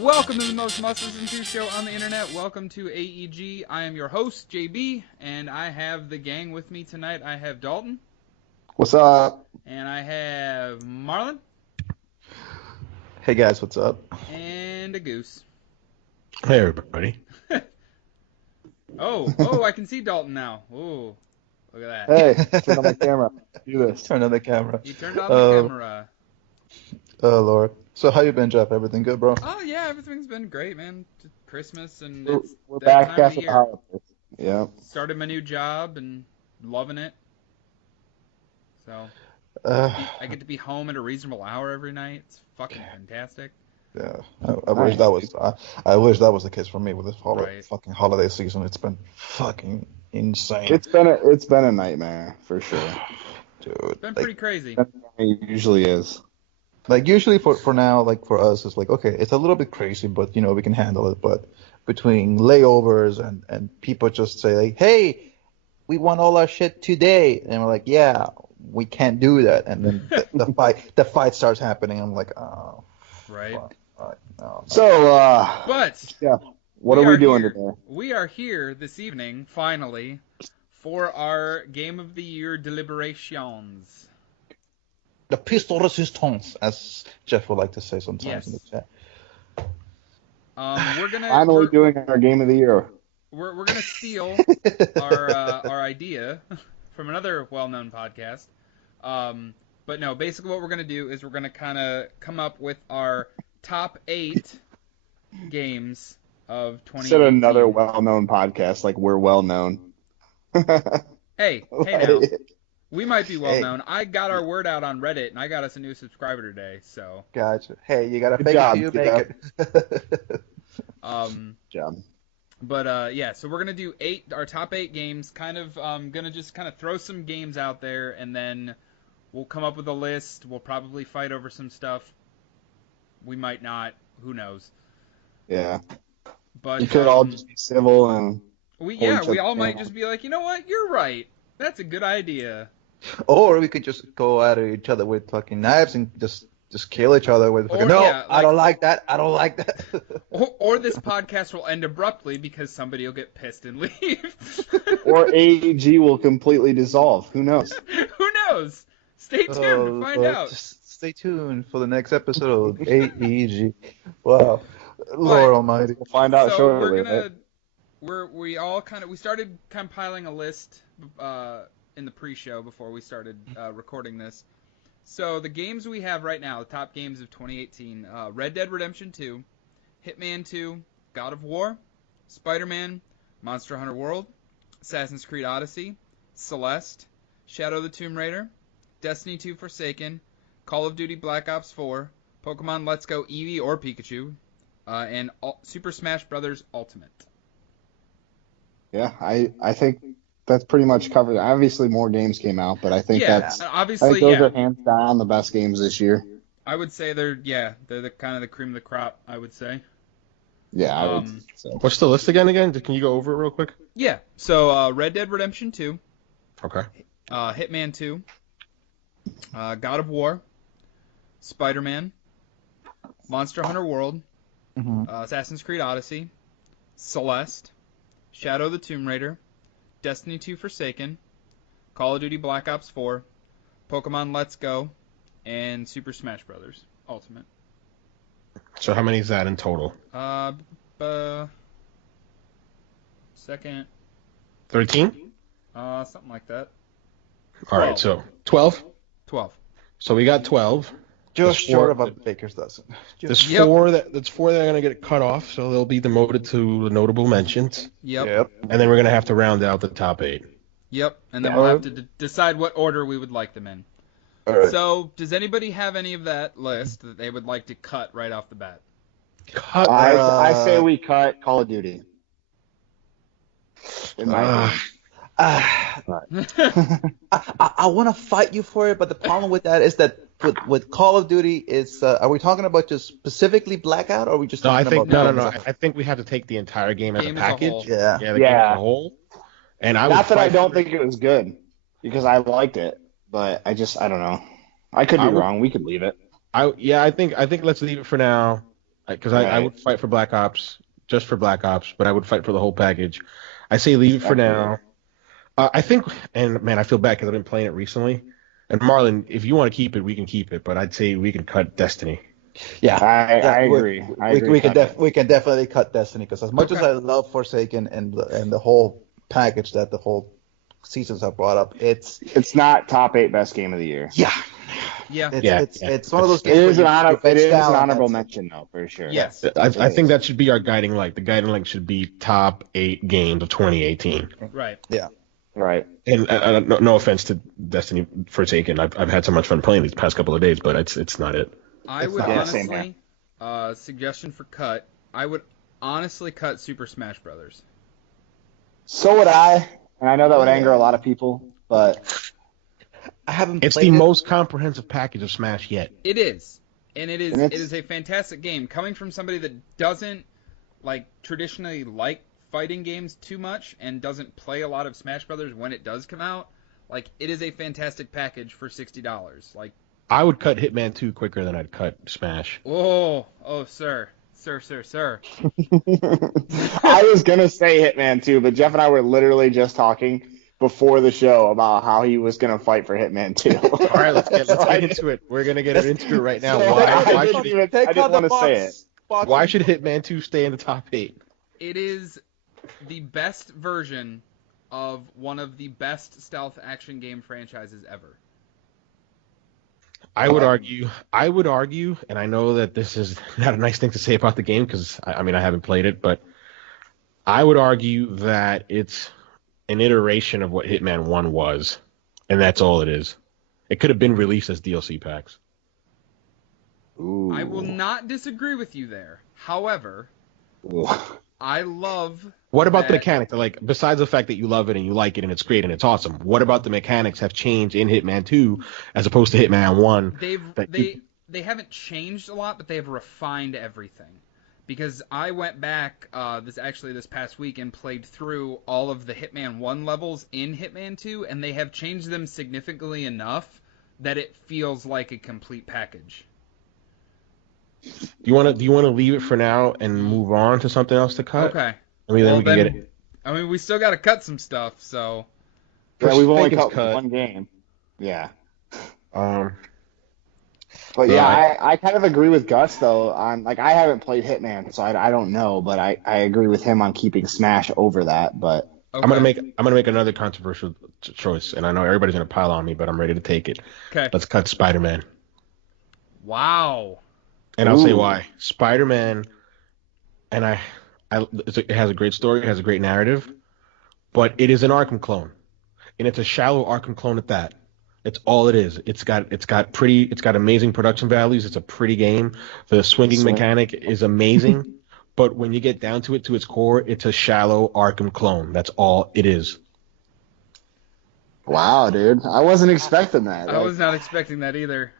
Welcome to the most must-listen to show on the internet. Welcome to AEG. I am your host, JB, and I have the gang with me tonight. I have Dalton. What's up? And I have Marlon. Hey guys, what's up? And a Goose. Hey everybody. Oh, I can see Dalton now. Ooh, look at that. Hey, turn on my camera. Do this. Turn on the camera. You turned on the camera. Oh Lord. So how you been, Jeff? Everything good, bro? Oh yeah, everything's been great, man. Just Christmas and We're that back time of after the the year. holidays. Yeah. Started my new job and loving it. So I get to be home at a reasonable hour every night. It's fucking fantastic. Yeah. I wish that was. I wish that was the case for me with this Right. fucking holiday season. It's been fucking insane, It's been a nightmare for sure. dude. It's been pretty crazy. It usually is. Like usually for now, like for us, it's like okay, it's a little bit crazy, but you know we can handle it. But between layovers and people just say like, hey, we want all our shit today, and we're like, yeah, we can't do that, and then the fight starts happening. I'm like, oh, Right. fuck. No. So, But yeah, what are we doing today? We are here this evening, finally, for our Game of the Year deliberations. The pistol resistance, as Jeff would like to say sometimes in the Yes. chat. We're gonna Finally doing our game of the year. we're gonna steal our idea from another well-known podcast. But no, basically what we're gonna do is we're gonna kind of come up with our top 8 games of 2018. Said another well-known podcast, like we're well-known. Hey now. We might be well known. I got our word out on Reddit, and I got us a new subscriber today. So, Gotcha. Hey, you gotta Good fake job, it till you good make it. Job. but yeah. So we're gonna do our top 8 games. Kind of, gonna just kind of throw some games out there, and then we'll come up with a list. We'll probably fight over some stuff. We might not. Who knows? Yeah. But You could all just be civil and we hold each all other might down. just be like, you know what? You're right. That's a good idea. Or we could just go at each other with fucking knives and just kill each other with fucking, no, yeah, I don't like that. I don't like that. Or this podcast will end abruptly because somebody will get pissed and leave. or AEG will completely dissolve. Who knows? Who knows? Stay tuned to find out. Just stay tuned for the next episode. AEG. Wow. Lord Almighty. We'll find out So shortly. we started compiling a list in the pre-show before we started recording this. So the games we have right now, the top games of 2018, Red Dead Redemption 2, Hitman 2, God of War, Spider-Man, Monster Hunter World, Assassin's Creed Odyssey, Celeste, Shadow of the Tomb Raider, Destiny 2 Forsaken, Call of Duty Black Ops 4, Pokemon Let's Go Eevee or Pikachu, and Super Smash Bros. Ultimate. Yeah, I think that's pretty much covered. Obviously, more games came out, but I think I obviously, think those are hands down the best games this year. I would say they're the kind of the cream of the crop, I would say. Yeah, I would. So. What's the list again? Can you go over it real quick? Yeah. So Red Dead Redemption 2, Okay. Hitman 2, God of War, Spider-Man, Monster Hunter World, Assassin's Creed Odyssey, Celeste, Shadow of the Tomb Raider, Destiny 2 Forsaken, Call of Duty Black Ops 4, Pokemon Let's Go, and Super Smash Bros. Ultimate. So how many is that in total? Second, 13? something like that. All right, so 12. 12. So we got 12. Just There's short four- of a baker's dozen. There's Yep. four that's four that are going to get cut off, so they'll be demoted to notable mentions. Yep. And then we're going to have to round out the top 8. Yep. And then Yeah. we'll have to decide what order we would like them in. All right. So, does anybody have any of that list that they would like to cut right off the bat? Cut. I say we cut Call of Duty. In my opinion. I want to fight you for it, but the problem with that is that with Call of Duty, is are we talking about just specifically Blackout, or are we just No, I talking think about no. I think we have to take the entire game as a Game as a package. whole. Yeah. Yeah, the game as a whole. And I would Not that I fight don't for- think it was good, because I liked it, but I don't know. I could be wrong. We could leave it. I think let's leave it for now. because I would fight for Black Ops, just for Black Ops, but I would fight for the whole package. I say leave it for now. I think, and man, I feel bad because I've been playing it recently. And Marlon, if you want to keep it, we can keep it, but I'd say we can cut Destiny. Yeah, I agree. We can definitely cut Destiny because as much as I love Forsaken and the whole package that the whole seasons have brought up, it's not top 8 best game of the year. Yeah. It's one of those games. It is an honorable mention though, for sure. Yes. I think that should be our guiding light. The guiding light should be top 8 games of 2018. Right. Yeah. Right. And no offense to Destiny Forsaken, I've had so much fun playing these past couple of days, but it's not it. I would honestly, suggestion for cut, I would honestly cut Super Smash Brothers. So would I, and I know that would anger a lot of people, but I haven't. It's the most comprehensive package of Smash yet. It is, and it is a fantastic game. Coming from somebody that doesn't traditionally like fighting games too much and doesn't play a lot of Smash Brothers when it does come out, it is a fantastic package for $60. I would cut Hitman 2 quicker than I'd cut Smash. Oh, sir. I was gonna say Hitman 2, but Jeff and I were literally just talking before the show about how he was gonna fight for Hitman 2. All right, let's get into it. We're gonna get into it right now. I didn't want to say it. Why should Hitman 2 stay in the top 8? It is the best version of one of the best stealth action game franchises ever. I would argue, and I know that this is not a nice thing to say about the game because, I haven't played it, but I would argue that it's an iteration of what Hitman 1 was, and that's all it is. It could have been released as DLC packs. Ooh. I will not disagree with you there. However, I love... What about the mechanics? Besides the fact that you love it and you like it and it's great and it's awesome, what about the mechanics have changed in Hitman 2 as opposed to Hitman 1? They haven't changed a lot, but they have refined everything. Because I went back this past week and played through all of the Hitman 1 levels in Hitman 2, and they have changed them significantly enough that it feels like a complete package. Do you want to leave it for now and move on to something else to cut? Okay. Then we can get it. We still got to cut some stuff, so. Yeah, we've only cut one game. Yeah. But I kind of agree with Gus though. On I haven't played Hitman, so I don't know, but I agree with him on keeping Smash over that. But okay. I'm gonna make another controversial choice, and I know everybody's gonna pile on me, but I'm ready to take it. Okay. Let's cut Spider-Man. Wow. And I'll say why. Spider-Man, and it has a great story, it has a great narrative, but it is an Arkham clone, and it's a shallow Arkham clone at that. It's all it is. It's got amazing production values. It's a pretty game. The swinging mechanic is amazing, but when you get down to it, to its core, it's a shallow Arkham clone. That's all it is. Wow, dude, I wasn't expecting that. I was not expecting that either.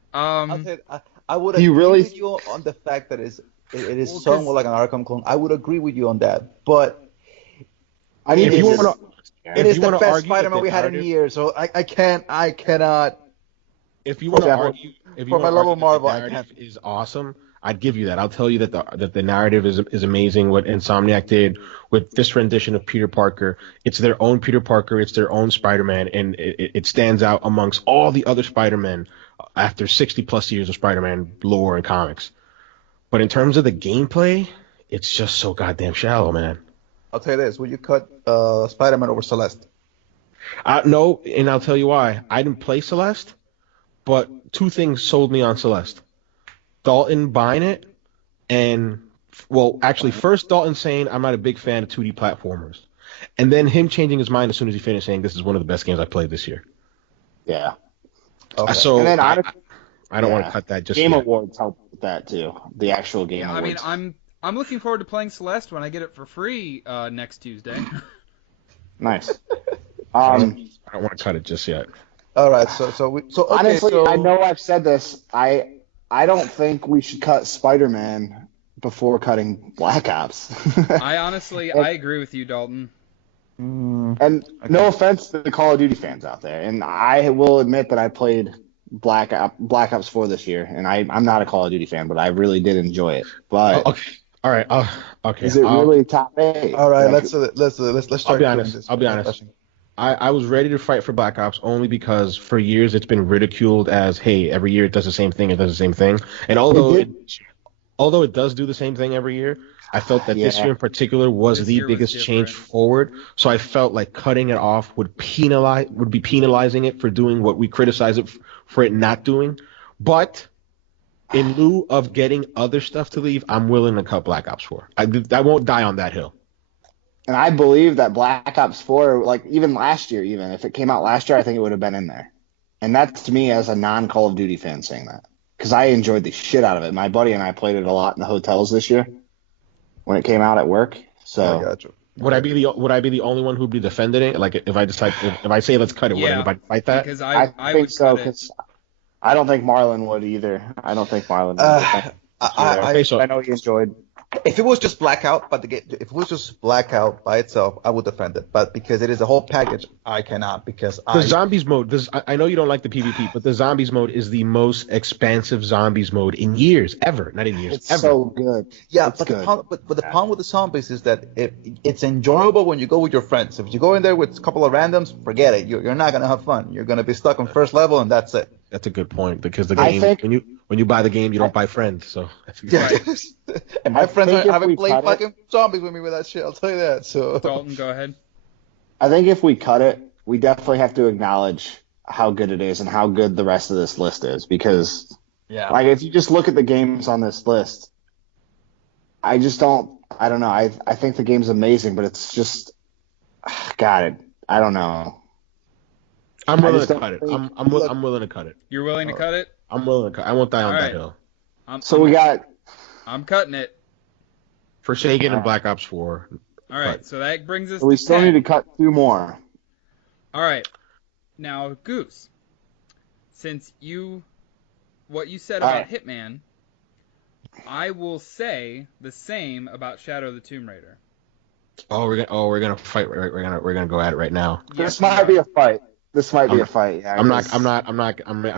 I would agree with you on the fact that it is somewhat like an Arkham clone. I would agree with you on that, but it is the best Spider-Man we had in years, so I cannot. If you want to argue, for my level Marvel, the narrative is awesome, I'd give you that. I'll tell you that the narrative is amazing. What Insomniac did with this rendition of Peter Parker, it's their own Peter Parker, it's their own Spider-Man, and it stands out amongst all the other Spider-Men after 60 plus years of Spider-Man lore and comics. But in terms of the gameplay, it's just so goddamn shallow, man. I'll tell you this: would you cut Spider-Man over Celeste? No, and I'll tell you why. I didn't play Celeste, but two things sold me on Celeste. Dalton buying it, and, first Dalton saying, I'm not a big fan of 2D platformers. And then him changing his mind as soon as he finished, saying, this is one of the best games I played this year. Yeah. Okay. So, and then I don't want to cut that just Game yet. Awards helped with that, too. The actual Game Awards. I'm looking forward to playing Celeste when I get it for free next Tuesday. Nice. I don't want to cut it just yet. All right. So honestly, I know I've said this. I don't think we should cut Spider-Man before cutting Black Ops. I agree with you, Dalton. And no offense to the Call of Duty fans out there, and I will admit that I played Black Ops 4 this year, and I'm not a Call of Duty fan, but I really did enjoy it. Oh, But okay. All right. Okay. is it really top eight? All right, Like, let's I'll start be doing honest. this I'll be honest. question. I was ready to fight for Black Ops only because for years it's been ridiculed as, hey, every year it does the same thing, it does the same thing. And it did. although it does do the same thing every year, I felt that this Yeah. year in particular was This the year was biggest change different. forward. So I felt like cutting it off would be penalizing it for doing what we criticize it for it not doing. But in lieu of getting other stuff to leave, I'm willing to cut Black Ops 4. I won't die on that hill. And I believe that Black Ops 4, like even last year, even if it came out last year, I think it would have been in there. And that's to me as a non-Call of Duty fan saying that. Because I enjoyed the shit out of it. My buddy and I played it a lot in the hotels this year when it came out at work. I So got you. Would I be the only one who'd be defending it? Like if I say let's cut it, would Yeah, everybody fight that? because I I think would so cut it. because I don't think Marlon would either. I don't think Marlon would. I, so I know he enjoyed. if it was just blackout, if it was just blackout by itself, I would defend it. But because it is a whole package, I cannot because The zombies mode. I know you don't like the PvP, but the zombies mode is the most expansive zombies mode in years ever. Not in years, It's ever. so good. yeah. It's But good. the problem with the zombies is that it's enjoyable when you go with your friends. If you go in there with a couple of randoms, forget it. You're not gonna have fun. You're gonna be stuck on first level, and that's it. That's a good point because the I game think- when you buy the game, you don't buy friends. So that's a good Yeah. point. And my friends think if haven't we played cut it- fucking zombies with me with that shit. I'll tell you that. So Dalton, go ahead. I think if we cut it, we definitely have to acknowledge how good it is and how good the rest of this list is. Because, yeah. like, if you just look at the games on this list, I just don't. I don't know. I think the game's amazing, but it's just, God, I don't know. I'm willing just to don't cut it. think- I'm willing to cut it. You're willing to cut it? I'm willing to cut. I won't die on All that right. hill. So we got. I'm cutting it. Forsaken and Black Ops 4. All right, Cut. so that brings us We to still 10. need to cut 2 more. All right. Now, Goose, since what you said All about right. Hitman, I will say the same about Shadow of the Tomb Raider. We're gonna fight. We're gonna go at it right now. This might be a fight. This might be I'm- a fight. Yeah, I'm 'cause-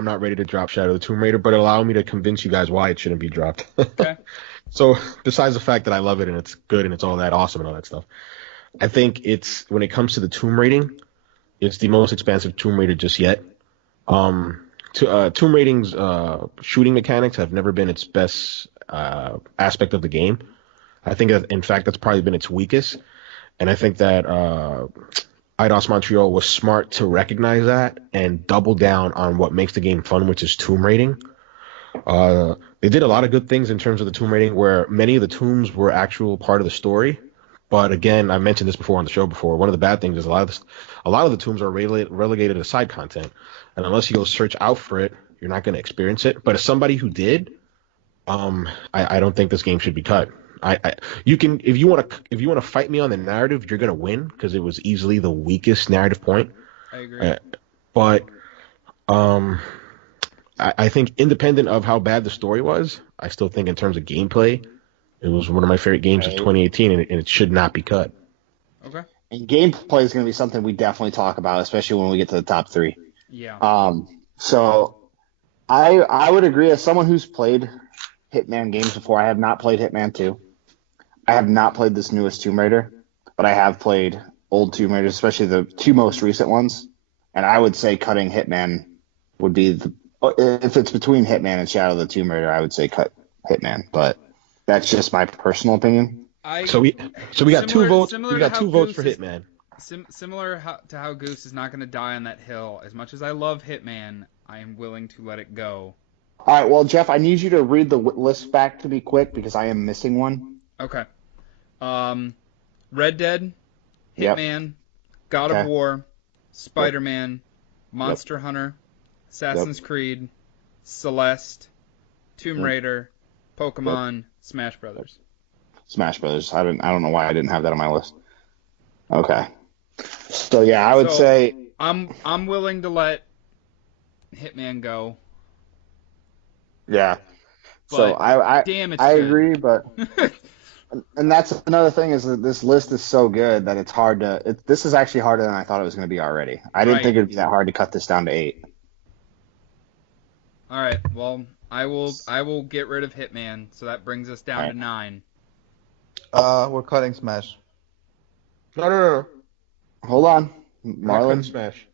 not ready to drop Shadow of the Tomb Raider, but allow me to convince you guys why it shouldn't be dropped. Okay. So besides the fact that I love it and it's good and it's all that awesome and all that stuff, I think it's when it comes to the tomb raiding, it's the most expansive Tomb Raider just yet. Tomb Raiding's shooting mechanics have never been its best aspect of the game. I think that, in fact, that's probably been its weakest. And I think that Eidos Montreal was smart to recognize that and double down on what makes the game fun, which is tomb raiding. They did a lot of good things in terms of the tomb raiding, where many of the tombs were actual part of the story. But again, I mentioned this before on the show before. One of the bad things is a lot of the tombs are relegated to side content, and unless you go search out for it, you're not going to experience it. But as somebody who did, I don't think this game should be cut. You can if you want to fight me on the narrative, you're going to win because it was easily the weakest narrative point. I agree. But I think independent of how bad the story was, I still think in terms of gameplay, it was one of my favorite games of 2018, and it should not be cut. Okay. And gameplay is going to be something we definitely talk about, especially when we get to the top 3. Yeah. So I would agree as someone who's played Hitman games before. I have not played Hitman 2. I have not played this newest Tomb Raider, but I have played old Tomb Raiders, especially the 2 most recent ones. And I would say cutting Hitman would be if it's between Hitman and Shadow of the Tomb Raider, I would say cut Hitman. But that's just my personal opinion. So we got 2 votes. Similar We to got how 2 votes Goose for is- Hitman. Similar to how Goose is not going to die on that hill. As much as I love Hitman, I am willing to let it go. All right, well, Jeff, I need you to read the list back to me quick because I am missing one. Okay. Red Dead, Yep. Hitman, God Okay. of War, Spider-Man, Monster Hunter, Assassin's Creed, Celeste, Tomb Yep. Raider, Pokemon, Smash Brothers. Smash Brothers. I don't know why I didn't have that on my list. Okay. So yeah, I would So- say I'm willing to let Hitman go. yeah. But So I damn, it's I good. agree, but and that's another thing is that this list is so good that it's hard to. This is actually harder than I thought it was going to be already. I didn't Right. think it'd be that hard to cut this down to 8. All right. Well, I will get rid of Hitman, so that brings us down to 9. We're cutting Smash. No. Hold on, We're not cutting Marlon. Smash.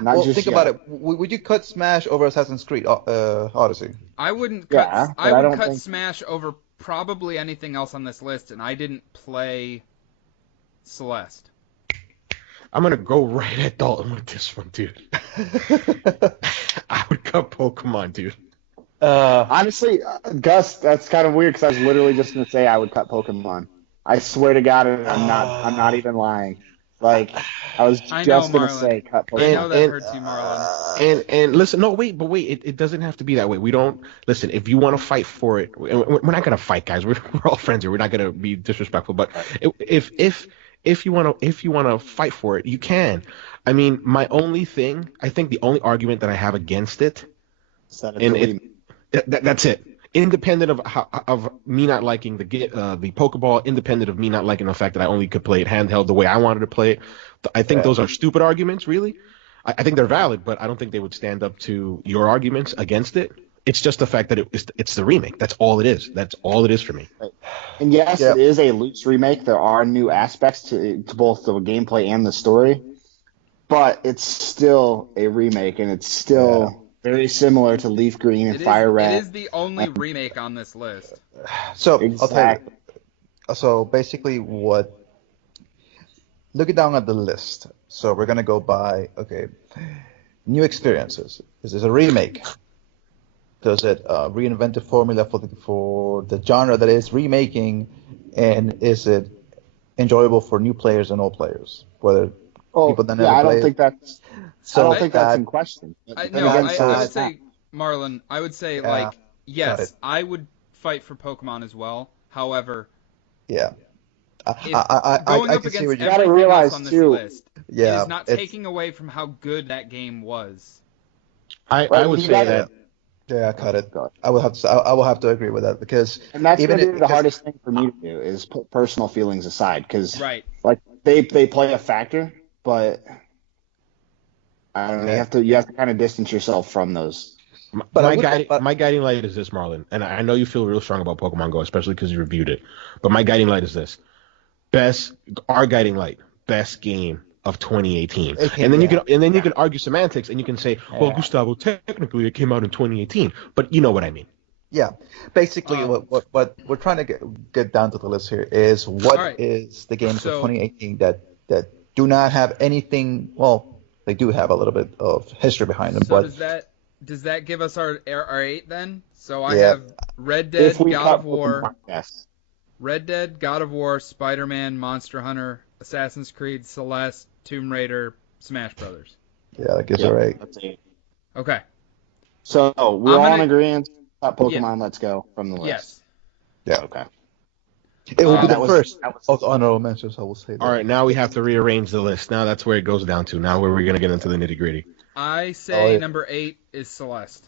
Not Well, just think yet. about it. Would you cut Smash over Assassin's Creed Odyssey? I wouldn't cut. Yeah, I but I would don't cut think- Smash over probably anything else on this list, and I didn't play Celeste. I'm gonna go right at Dalton with this one, dude. I would cut Pokemon, dude. Honestly, Gus, that's kind of weird because I was literally just gonna say I would cut Pokemon. I swear to God, and I'm not even lying. Like I was I just know, gonna Marlon. say cut I Pokemon. know that hurts you, Marlon. And listen, no, wait, it doesn't have to be that way. We don't listen. If you want to fight for it, we're not gonna fight, guys. We're all friends here. We're not gonna be disrespectful. But if you wanna fight for it, you can. I mean, my only thing, I think the only argument that I have against it, and that's it. Independent of me not liking the Pokeball, independent of me not liking the fact that I only could play it handheld the way I wanted to play it, I think those are stupid arguments. Really, I think they're valid, but I don't think they would stand up to your arguments against it. It's just the fact that it's the remake. That's all it is. That's all it is for me. And yes, Yeah. it is a loose remake. There are new aspects to both the gameplay and the story, but it's still a remake, and it's still very similar to Leaf Green and Fire Red. It is the only remake on this list. So Exactly. I'll tell you. So basically, looking down at the list. So we're gonna go by new experiences. Is this a remake? Does it reinvent the formula for the genre that it's remaking? And is it enjoyable for new players and old players? Whether people that never I play don't it. think that's. So I don't think that's that- in question. I Then again, so would it's say, Marlon, I would say, Yeah, like, got yes, it. I would fight for Pokemon as well. However, Yeah. If I going up can see against what you. gotta everything realize, else on this too, list, Yeah, it is not it's- taking away from how good that game was. I Well, would you say gotta- that. Yeah, cut it. I will have to agree with that because And that's even going to be if- the because- hardest thing for me to do is put personal feelings aside because Right. like they play a factor, but I don't know. You have to kind of distance yourself from those. But I My would- my guiding light is this, Marlon, and I know you feel real strong about Pokemon Go, especially because you reviewed it. But my guiding light is this: our guiding light, best game of 2018. And then you can argue semantics, and you can say, well, Gustavo, technically it came out in 2018, but you know what I mean. Yeah, basically, what we're trying to get down to the list here is what is the games of 2018 that do not have anything. Well, they do have a little bit of history behind them, So but does that give us our 8 then? So I Yeah. have Red Dead, If we God cut of War, Pokemon, yes. Red Dead, God of War, Spider-Man, Monster Hunter, Assassin's Creed, Celeste, Tomb Raider, Smash Brothers. yeah, that gives Yeah, it right. that's it. Okay. So we're I'm all in gonna- agreement. Pokemon, let's go from the list. Yes. Yeah, Okay. it will be the that was- first that was- of honorable mentions. I will say that. All right, now we have to rearrange the list. Now that's where it goes down to. Now where we're gonna get into the nitty gritty. I say Oh, yeah. number 8 is Celeste.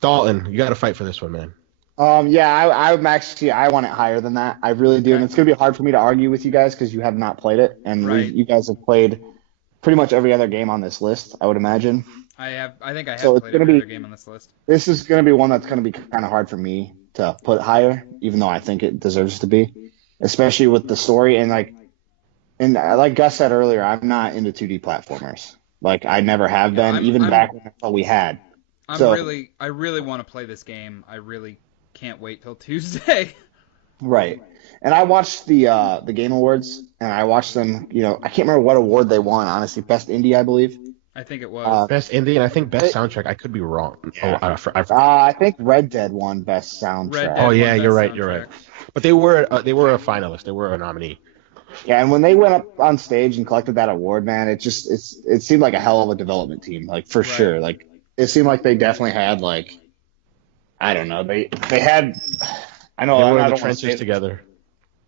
Dalton, you got to fight for this one, man. I'm actually I want it higher than that. I really do, and it's gonna be hard for me to argue with you guys because you have not played it, and Right. you guys have played pretty much every other game on this list. I would imagine. I think I have So it's played gonna every be- other game on this list. This is gonna be one that's gonna be kind of hard for me to put higher, even though I think it deserves to be, especially with the story and like Gus said earlier, I'm not into 2D platformers. Like I never have been, I'm- even I'm- back when that's all we had. I So- really want to play this game. I really can't wait till Tuesday. Right. And I watched the Game Awards, and I watched them. I can't remember what award they won. Honestly, best indie, I believe. I think it was. Best indie, and I think best soundtrack. I could be wrong. Yeah. Oh, I think Red Dead won best soundtrack. Red Dead Oh, yeah, won you're best right, you're right. soundtrack. but they were a finalist. They were a nominee. Yeah, and when they went up on stage and collected that award, man, it seemed like a hell of a development team, like for Right. sure. Like it seemed like they definitely had I don't know, they had. I know They I were in don't the wanna trenches say it. together.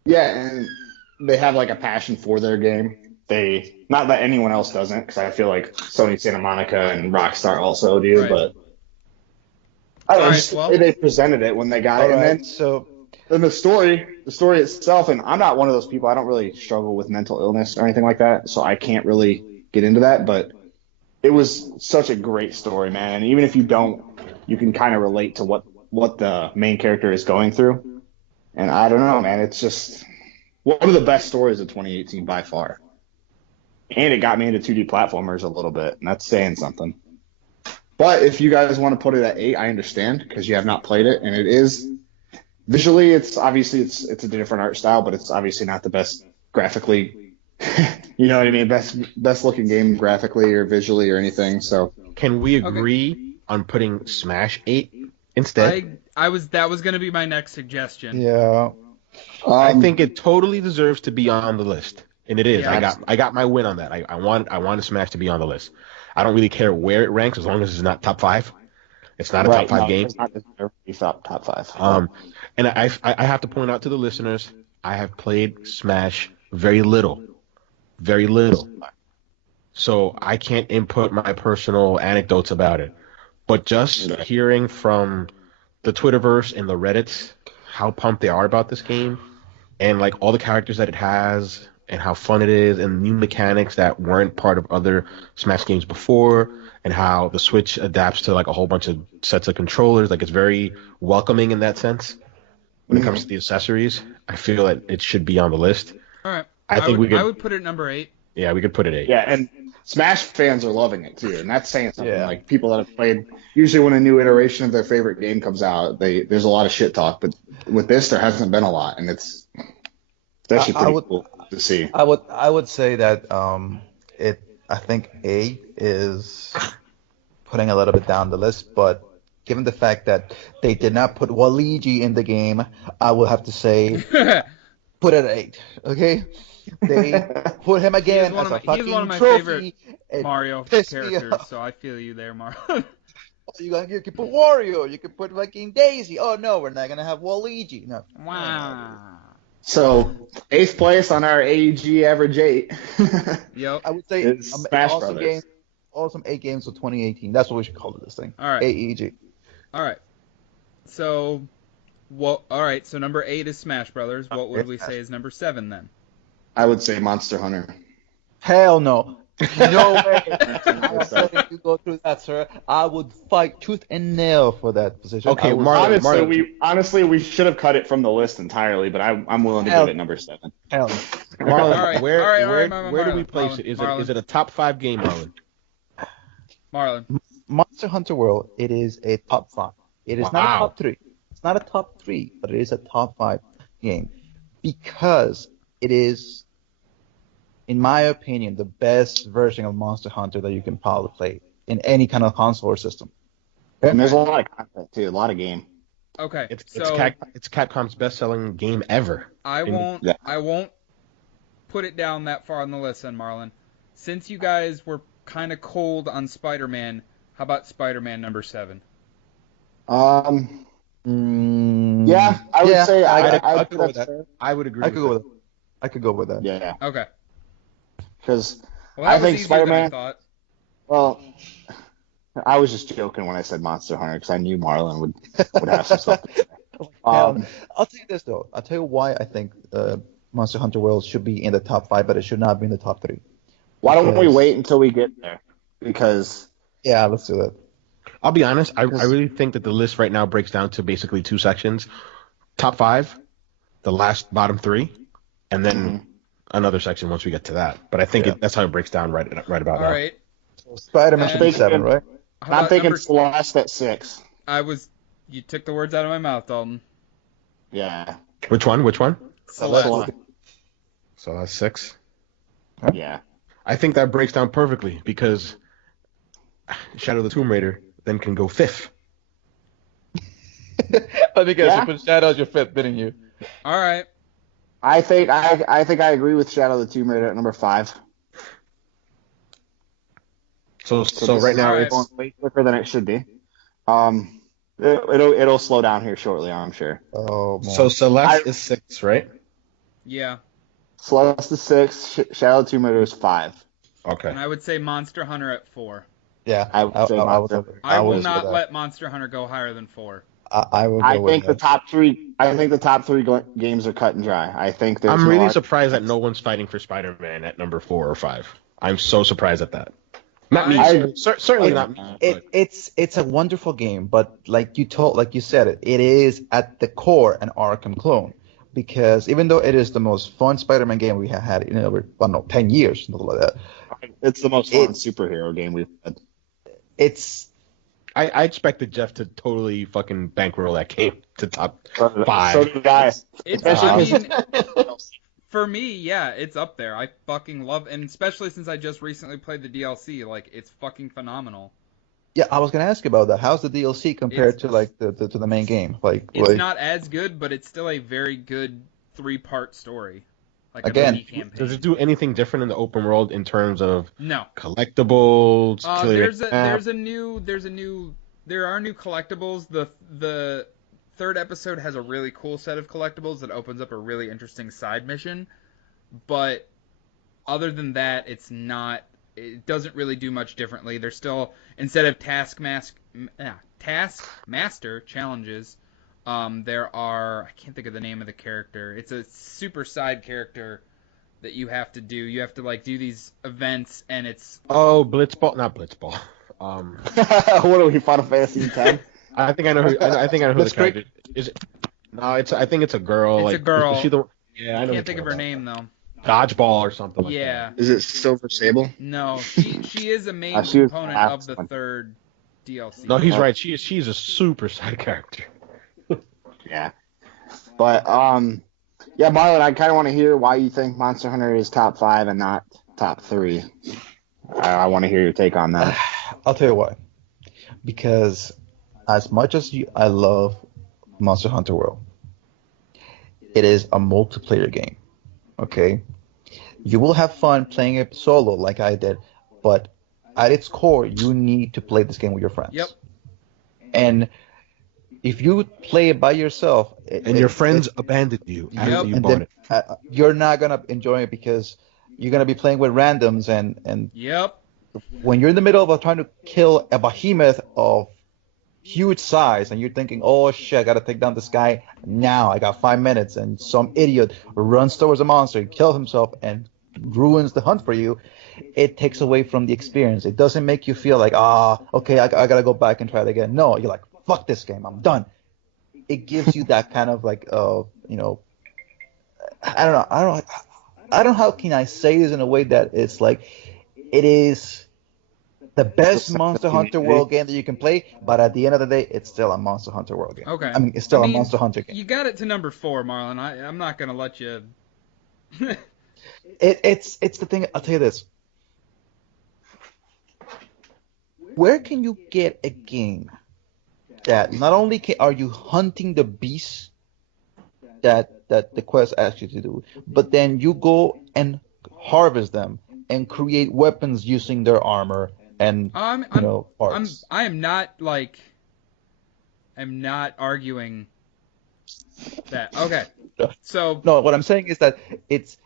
Yeah, and they have a passion for their game. Not that anyone else doesn't, because I feel like Sony Santa Monica and Rockstar also do, Right. but I don't know, All just right, the way they presented it when they got All it, right, and so then the story itself. And I'm not one of those people. I don't really struggle with mental illness or anything like that, so I can't really get into that. But it was such a great story, man. And even if you don't, you can kind of relate to what the main character is going through. And I don't know, man. It's just one of the best stories of 2018 by far. And it got me into 2D platformers a little bit, and that's saying something. But if you guys want to put it at 8, I understand because you have not played it, and it is visually, it's obviously it's a different art style, but it's obviously not the best graphically. You know what I mean? Best looking game graphically or visually or anything. So Can we agree on putting Smash 8 instead? That was going to be my next suggestion. Yeah. I think it totally deserves to be on the list, and it is. Yeah. I got my win on that. I wanted Smash to be on the list. I don't really care where it ranks as long as it's not top 5. It's not a top 5 game. It's not necessarily top 5. And I have to point out to the listeners, I have played Smash very little. So I can't input my personal anecdotes about it. But just hearing from the Twitterverse and the Reddits how pumped they are about this game, and like all the characters that it has, and how fun it is, and new mechanics that weren't part of other Smash games before, and how the Switch adapts to like a whole bunch of sets of controllers. Like it's very welcoming in that sense. When it comes to the accessories, I feel that it should be on the list. All right. I would put it number 8. Yeah, we could put it 8. Yeah, and Smash fans are loving it too, and that's saying something. Yeah. Like people that have played, usually when a new iteration of their favorite game comes out, there's a lot of shit talk. But with this, there hasn't been a lot, and it's actually pretty cool to see. I would say that I think 8 is putting a little bit down the list, but given the fact that they did not put Waluigi in the game, I will have to say put it at 8. Okay. They put him again as a fucking he's one of my trophy. favorite Mario pissed me characters, off. so I feel you there, Mario. You can put Wario, you can put fucking Daisy. Oh no, we're not gonna have Waluigi. No. Wow. So 8th place on our AEG average 8. Yep. I would say It's Smash awesome Brothers. game, awesome 8 games of 2018. That's what we should call it. This thing. All right. AEG. All right. So, So number 8 is Smash Brothers. What would we say is number 7 then? I would say Monster Hunter. Hell no. No way. I'm not letting you go through that, sir. I would fight tooth and nail for that position. Okay, I would- Marlon, Honestly, we should have cut it from the list entirely, but I'm willing to give it number 7. Hell no. Marlon, All right, where Marlon, do we place it? Marlon. Is it a top 5 game, Marlon? Marlon. Monster Hunter World, it is a top 5. It is not a Wow. top 3. It's not a top 3, but it is a top 5 game because it is, in my opinion, the best version of Monster Hunter that you can probably play in any kind of console or system. And there's a lot of content too, a lot of game. Okay. It's so Capcom's best-selling game ever. I won't put it down that far on the list then, Marlon. Since you guys were kind of cold on Spider-Man, how about Spider-Man number 7? Yeah, I would say I'd I'd go with that. I would agree. I could go with that. I could go with that. Yeah, Okay. because Well, that I was think easier than I Spider-Man. thought. Well, I was just joking when I said Monster Hunter because I knew Marlon would have some stuff. I'll tell you this though. I'll tell you why I think Monster Hunter World should be in the top 5, but it should not be in the top 3. Why don't we Because- wait until we get there? Because Yeah, let's do that. I'll be honest. I really think that the list right now breaks down to basically 2 sections: top 5, the last bottom 3, and then another section once we get to that. But I think that's how it breaks down right about All now. right. Spider-Man should be And- 7, right? How I'm about thinking number- Celeste at 6. You took the words out of my mouth, Dalton. Yeah, Which one? Celeste. So that's 6. yeah. I think that breaks down perfectly because Shadow of the Tomb Raider then can go 5th. I think Yeah? put Shadow as your 5th, didn't you? All right. I think I agree with Shadow of the Tomb Raider at number 5. So this right now Alright. it's going way quicker than it should be. It'll slow down here shortly, I'm sure. Oh, man. so Celeste is 6, right? Yeah. Celeste is 6. Shadow of the Tomb Raider is 5. Okay. And I would say Monster Hunter at 4. yeah, I would say Monster. I will was not with let Monster Hunter go higher than 4. I will go I with think the that. top 3. I think the top 3 games are cut and dry. I think there's I'm no really ar- surprised that no one's fighting for Spider-Man at number 4 or 5. I'm so surprised at that. Not me. I- Certainly I- not me. But It's a wonderful game, but like you said, it is at the core an Arkham clone. Because even though it is the most fun Spider-Man game we have had in over, I don't know, 10 years, something like that, It's the most fun It- superhero game we've had. it's I expected Jeff to totally fucking bankroll that game to top So 5. did I. It's, Especially I 'cause- mean, for me, yeah, it's up there. I fucking love, and especially since I just recently played the DLC, like it's fucking phenomenal. yeah. I was gonna ask you about that. How's the DLC compared It's- to like the main game? It's Like not as good, but it's still a very good 3-part story. Like Again, a mini campaign. Does it do anything different in the open world in terms of No. collectibles? There are new collectibles. The third episode has a really cool set of collectibles that opens up a really interesting side mission. But other than that, it doesn't really do much differently. There's still, instead of Taskmaster challenges, there are, I can't think of the name of the character. It's a super side character that you have to do. You have to like do these events, and it's Blitzball, not Blitzball. what are we, Final Fantasy X? I think I know who. I think I know who the That's great. character is. No, I think it's a girl. It's like, a girl. Is she the? Yeah, I know. I can't think of her name though. Dodgeball or something. Like Yeah, Is it Silver Sable? no, she is a main She was component the of the last one. third DLC. that. No, he's right. She's a super side character. Yeah. But yeah, Marlon, I kind of want to hear why you think Monster Hunter is top 5 and not top 3. I want to hear your take on that. I'll tell you why. Because as much as I love Monster Hunter World, it is a multiplayer game. Okay? You will have fun playing it solo like I did, but at its core, you need to play this game with your friends. Yep. And if you play it by yourself, And your friends abandoned you after you and bought then, it. you're not gonna enjoy it because you're gonna be playing with randoms, and Yep. when you're in the middle of trying to kill a behemoth of huge size and you're thinking, oh shit, I gotta take down this guy now, I got 5 minutes, and some idiot runs towards a monster, kills himself, and ruins the hunt for you, it takes away from the experience. It doesn't make you feel like, okay, I gotta go back and try it again. No, you're like, fuck this game, I'm done. It gives you that kind of like, I don't know how can I say this in a way that it's like, it is the best Monster Hunter World game that you can play, but at the end of the day, it's still a Monster Hunter World game. Okay. I mean, it's still a Monster Hunter game. You got it to number 4, Marlon. I'm not gonna let you. It's the thing. I'll tell you this. Where can you get a game that not only are you hunting the beasts that the quest asks you to do, but then you go and harvest them and create weapons using their armor and parts. I'm not arguing that. Okay. So No, what I'm saying is that it's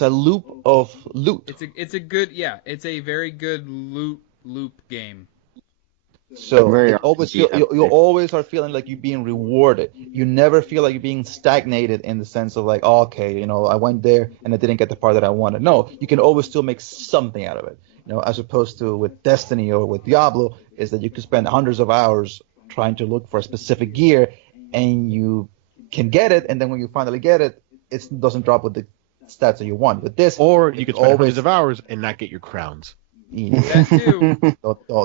a loop of loot. it's a very good loop game. So Very it always RPG. you always are feeling like you're being rewarded. You never feel like you're being stagnated in the sense of like, oh, okay, I went there and I didn't get the part that I wanted. No, you can always still make something out of it. As opposed to with Destiny or with Diablo, is that you can spend hundreds of hours trying to look for a specific gear, and you can get it, and then when you finally get it, it doesn't drop with the stats that you want. With this, Or you could spend always hundreds of hours and not get your crowns. That too.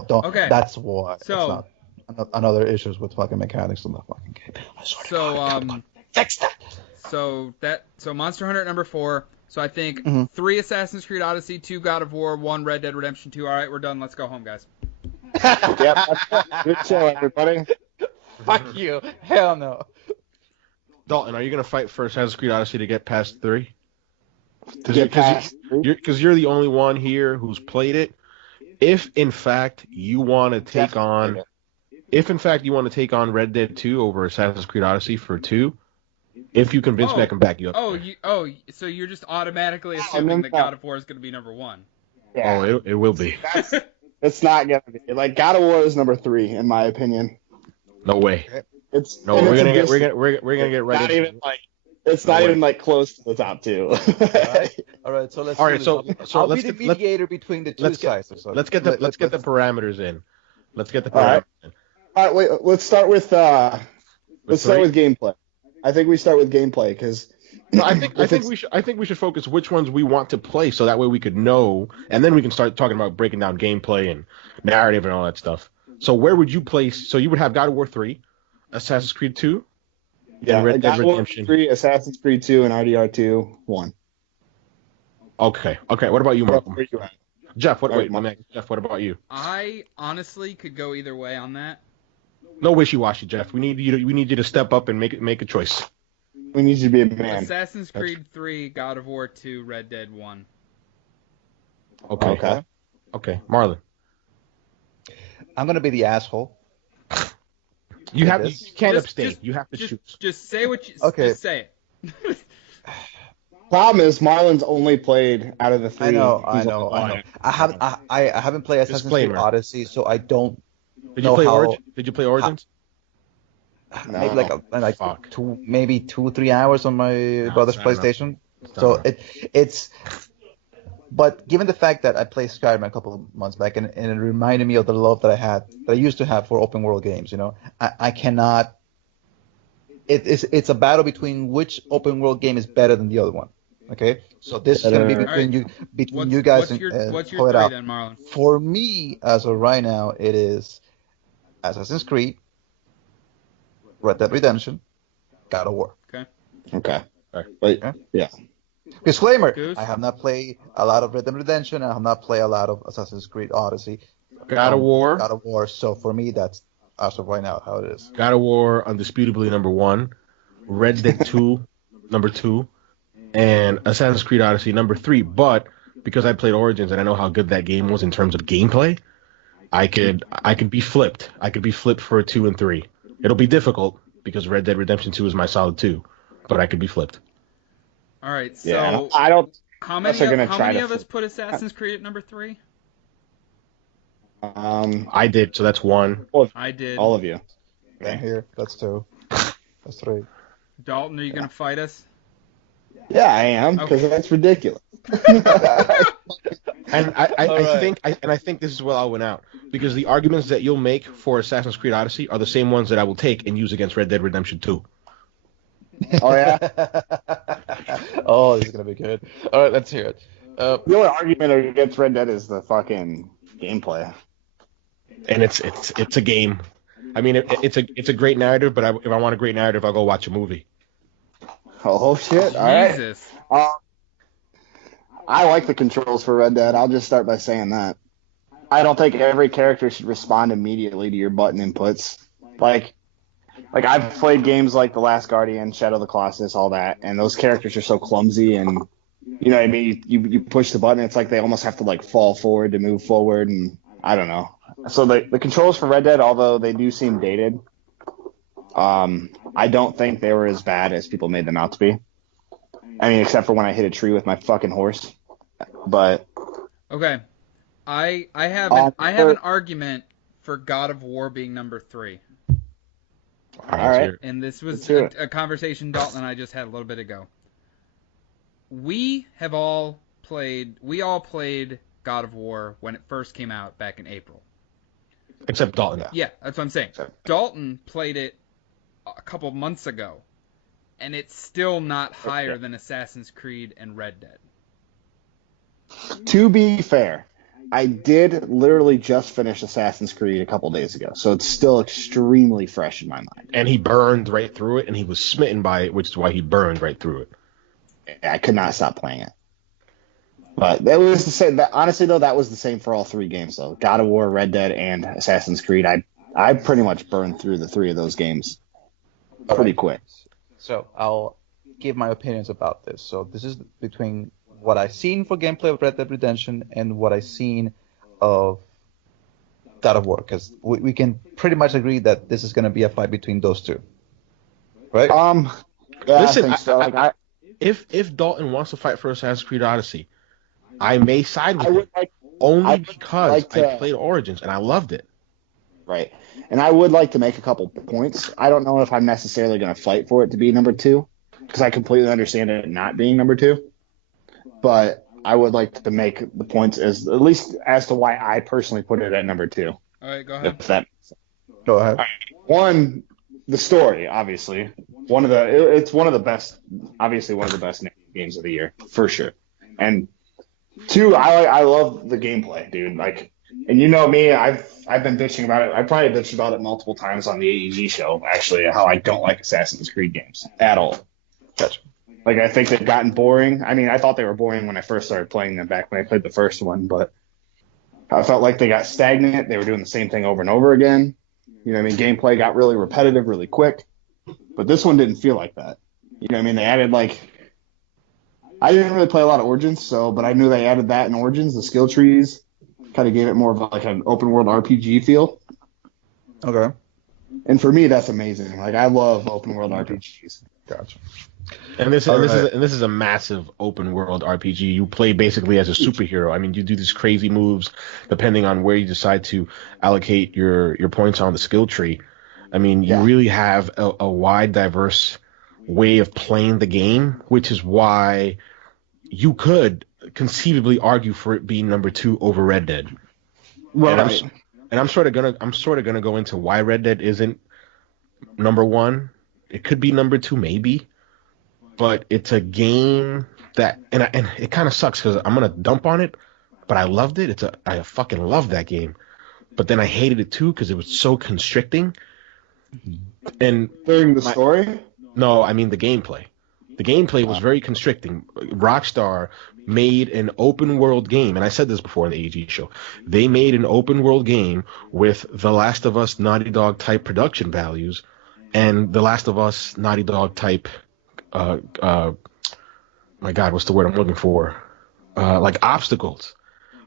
don't. Okay. That's why. So- it's not another issues with fucking mechanics in the fucking game. I swear to So God, fix that. So Monster Hunter at number 4. So I think Mhm. 3 Assassin's Creed Odyssey, 2 God of War, 1 Red Dead Redemption 2. All right, we're done. Let's go home, guys. Yep. Good show, everybody. Fuck you. Hell no. Dalton, are you gonna fight for Assassin's Creed Odyssey to get past 3? Get past. Because you're the only one here who's played it. If in fact you want to take on Red Dead 2 over Assassin's Creed Odyssey for 2, if you convince me, I can back you up. So you're just automatically Yeah, assuming that no. God of War is going to be number 1. Yeah. Oh, it will be. It's not gonna be like God of War is number 3 in my opinion. No way. It's No, and we're it's gonna a get dis- right not into even like It's No not way. even like close to the top two. All right. So let's All do right, this. so I'll be let's the get let's mediator between the two let's get sides. So let's get the parameters in. Let's get the All right. parameters in. All right, wait. Let's start with With three? gameplay. I think we start with gameplay because No, I think we should focus which ones we want to play, so that way we could know, and then we can start talking about breaking down gameplay and narrative and all that stuff. So where would you place? So you would have God of War 3, Assassin's Creed 2, and Red Dead God of War Redemption. 3, Assassin's Creed 2, and RDR 2 1. Okay. What about you, Malcolm? Where you at? Jeff, All right, Jeff, what about you? I honestly could go either way on that. No wishy-washy, Jeff. We need you to step up and make a choice. We need you to be a man. Assassin's Creed 3, God of War 2, Red Dead 1. Okay. Okay, Marlon. I'm gonna be the asshole. You Just- can't just- abstain. just- You have to Just, choose. just say what you. Okay. Just say it. Problem is, Marlon's only played out of the three. I know. he's only won. I haven't played Assassin's Disclaimer. Creed Odyssey, so I don't Did know you play how. Origins? Did you play Origins? No. Maybe like Fuck. 2-3 hours on my brother's not enough. PlayStation. It's So not enough. it's. But given the fact that I played Skyrim a couple of months back, and it reminded me of the love that I used to have for open world games, I cannot. It's a battle between which open world game is better than the other one. Okay, so this is going to be between you guys what's your, and what's pull your it three out. then, Marlon? For me, as of right now, it is Assassin's Creed, Red Dead Redemption, God of War. Okay. Right. Wait. Yeah. Yeah. Disclaimer: Goose? I have not played a lot of Red Dead Redemption. I have not played a lot of Assassin's Creed Odyssey. God of War. God of War. So for me, that's as of right now how it is. God of War, undisputably number 1. Red Dead 2, number 2. And Assassin's Creed Odyssey, number 3. But because I played Origins and I know how good that game was in terms of gameplay, I could be flipped. I could be flipped for a 2 and 3. It'll be difficult because Red Dead Redemption 2 is my solid 2, but I could be flipped. All right. So Yeah. I don't. how unless many they're gonna how try many to of us put Assassin's Creed at number 3? I did, so that's 1. I did. All of you. Same here. That's 2. That's 3. Dalton, are you gonna fight us? Yeah, I am because Okay. that's ridiculous. And I All right. think this is where I'll win out because the arguments that you'll make for Assassin's Creed Odyssey are the same ones that I will take and use against Red Dead Redemption 2. Oh yeah. Oh, this is gonna be good. All right, let's hear it. The only argument against Red Dead is the fucking gameplay. And it's a game. I mean, it's a great narrative, but if I want a great narrative, I'll go watch a movie. Oh shit! All right. Jesus. I like the controls for Red Dead. I'll just start by saying that. I don't think every character should respond immediately to your button inputs. Like I've played games like The Last Guardian, Shadow of the Colossus, all that, and those characters are so clumsy, and you know what I mean. You push the button, it's like they almost have to like fall forward to move forward, and I don't know. So the controls for Red Dead, although they do seem dated, I don't think they were as bad as people made them out to be. I mean, except for when I hit a tree with my fucking horse. But Okay. I have an argument for God of War being number 3. All right. And this was Let's hear it. a conversation Dalton and I just had a little bit ago. We all played God of War when it first came out back in April. Except Dalton. Yeah, that's what I'm saying. Dalton played it a couple months ago, and it's still not higher than Assassin's Creed and Red Dead. To be fair, I did literally just finish Assassin's Creed a couple days ago, so it's still extremely fresh in my mind. And he burned right through it, and he was smitten by it, which is why he burned right through it. I could not stop playing it. But that was the same. Honestly, though, that was the same for all 3 games, though. God of War, Red Dead, and Assassin's Creed. I pretty much burned through the 3 of those games pretty quick. So I'll give my opinions about this. So this is between what I've seen for gameplay of Red Dead Redemption and what I've seen of God of War, because we can pretty much agree that this is going to be a fight between those two, right? Yeah, Listen, I think so. If Dalton wants to fight for Assassin's Creed Odyssey, I may side with I him would like only I would because like to- I played Origins and I loved it. right, and I would like to make a couple points. I don't know if I'm necessarily going to fight for it to be number 2, because I completely understand it not being number 2. But I would like to make the points as at least as to why I personally put it at number 2. All right, go ahead. If that Go ahead. One, the story, obviously. It's one of the best, obviously one of the best games of the year, for sure. And 2, I love the gameplay, dude. Like, and you know me, I've been bitching about it. I probably bitched about it multiple times on the AEG show, actually, how I don't like Assassin's Creed games at all. Gotcha. Like, I think they've gotten boring. I mean, I thought they were boring when I first started playing them back when I played the first one, but I felt like they got stagnant. They were doing the same thing over and over again. You know what I mean? Gameplay got really repetitive really quick. But this one didn't feel like that. You know what I mean? They added, like, I didn't really play a lot of Origins, but I knew they added that in Origins, the skill trees. Kind of gave it more of like an open world RPG feel. Okay. And for me, that's amazing. Like, I love open world RPGs. Gotcha. And this is a massive open world RPG. You play basically as a superhero. I mean, you do these crazy moves depending on where you decide to allocate your points on the skill tree. I mean, you really have a wide, diverse way of playing the game, which is why you could conceivably argue for it being number 2 over Red Dead. Right. And I'm sort of gonna go into why Red Dead isn't number 1. It could be number 2, maybe. But it's a game that, and it kind of sucks because I'm gonna dump on it, but I loved it. I fucking loved that game, but then I hated it too because it was so constricting. And during the story? No, I mean the gameplay. The gameplay was very constricting. Rockstar made an open world game, and I said this before in the AEG show. They made an open world game with The Last of Us Naughty Dog type production values, and The Last of Us Naughty Dog type. My God, what's the word I'm looking for? Like obstacles.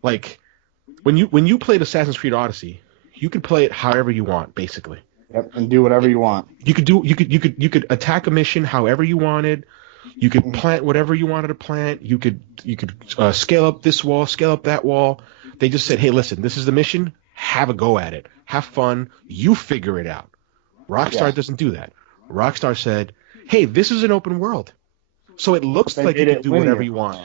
Like when you played Assassin's Creed Odyssey, you could play it however you want, basically. Yep, and do whatever you want. You could attack a mission however you wanted. You could plant whatever you wanted to plant. You could scale up this wall, scale up that wall. They just said, hey, listen, this is the mission. Have a go at it. Have fun. You figure it out. Rockstar doesn't do that. Rockstar said, hey, this is an open world, so it looks like you can do whatever you want.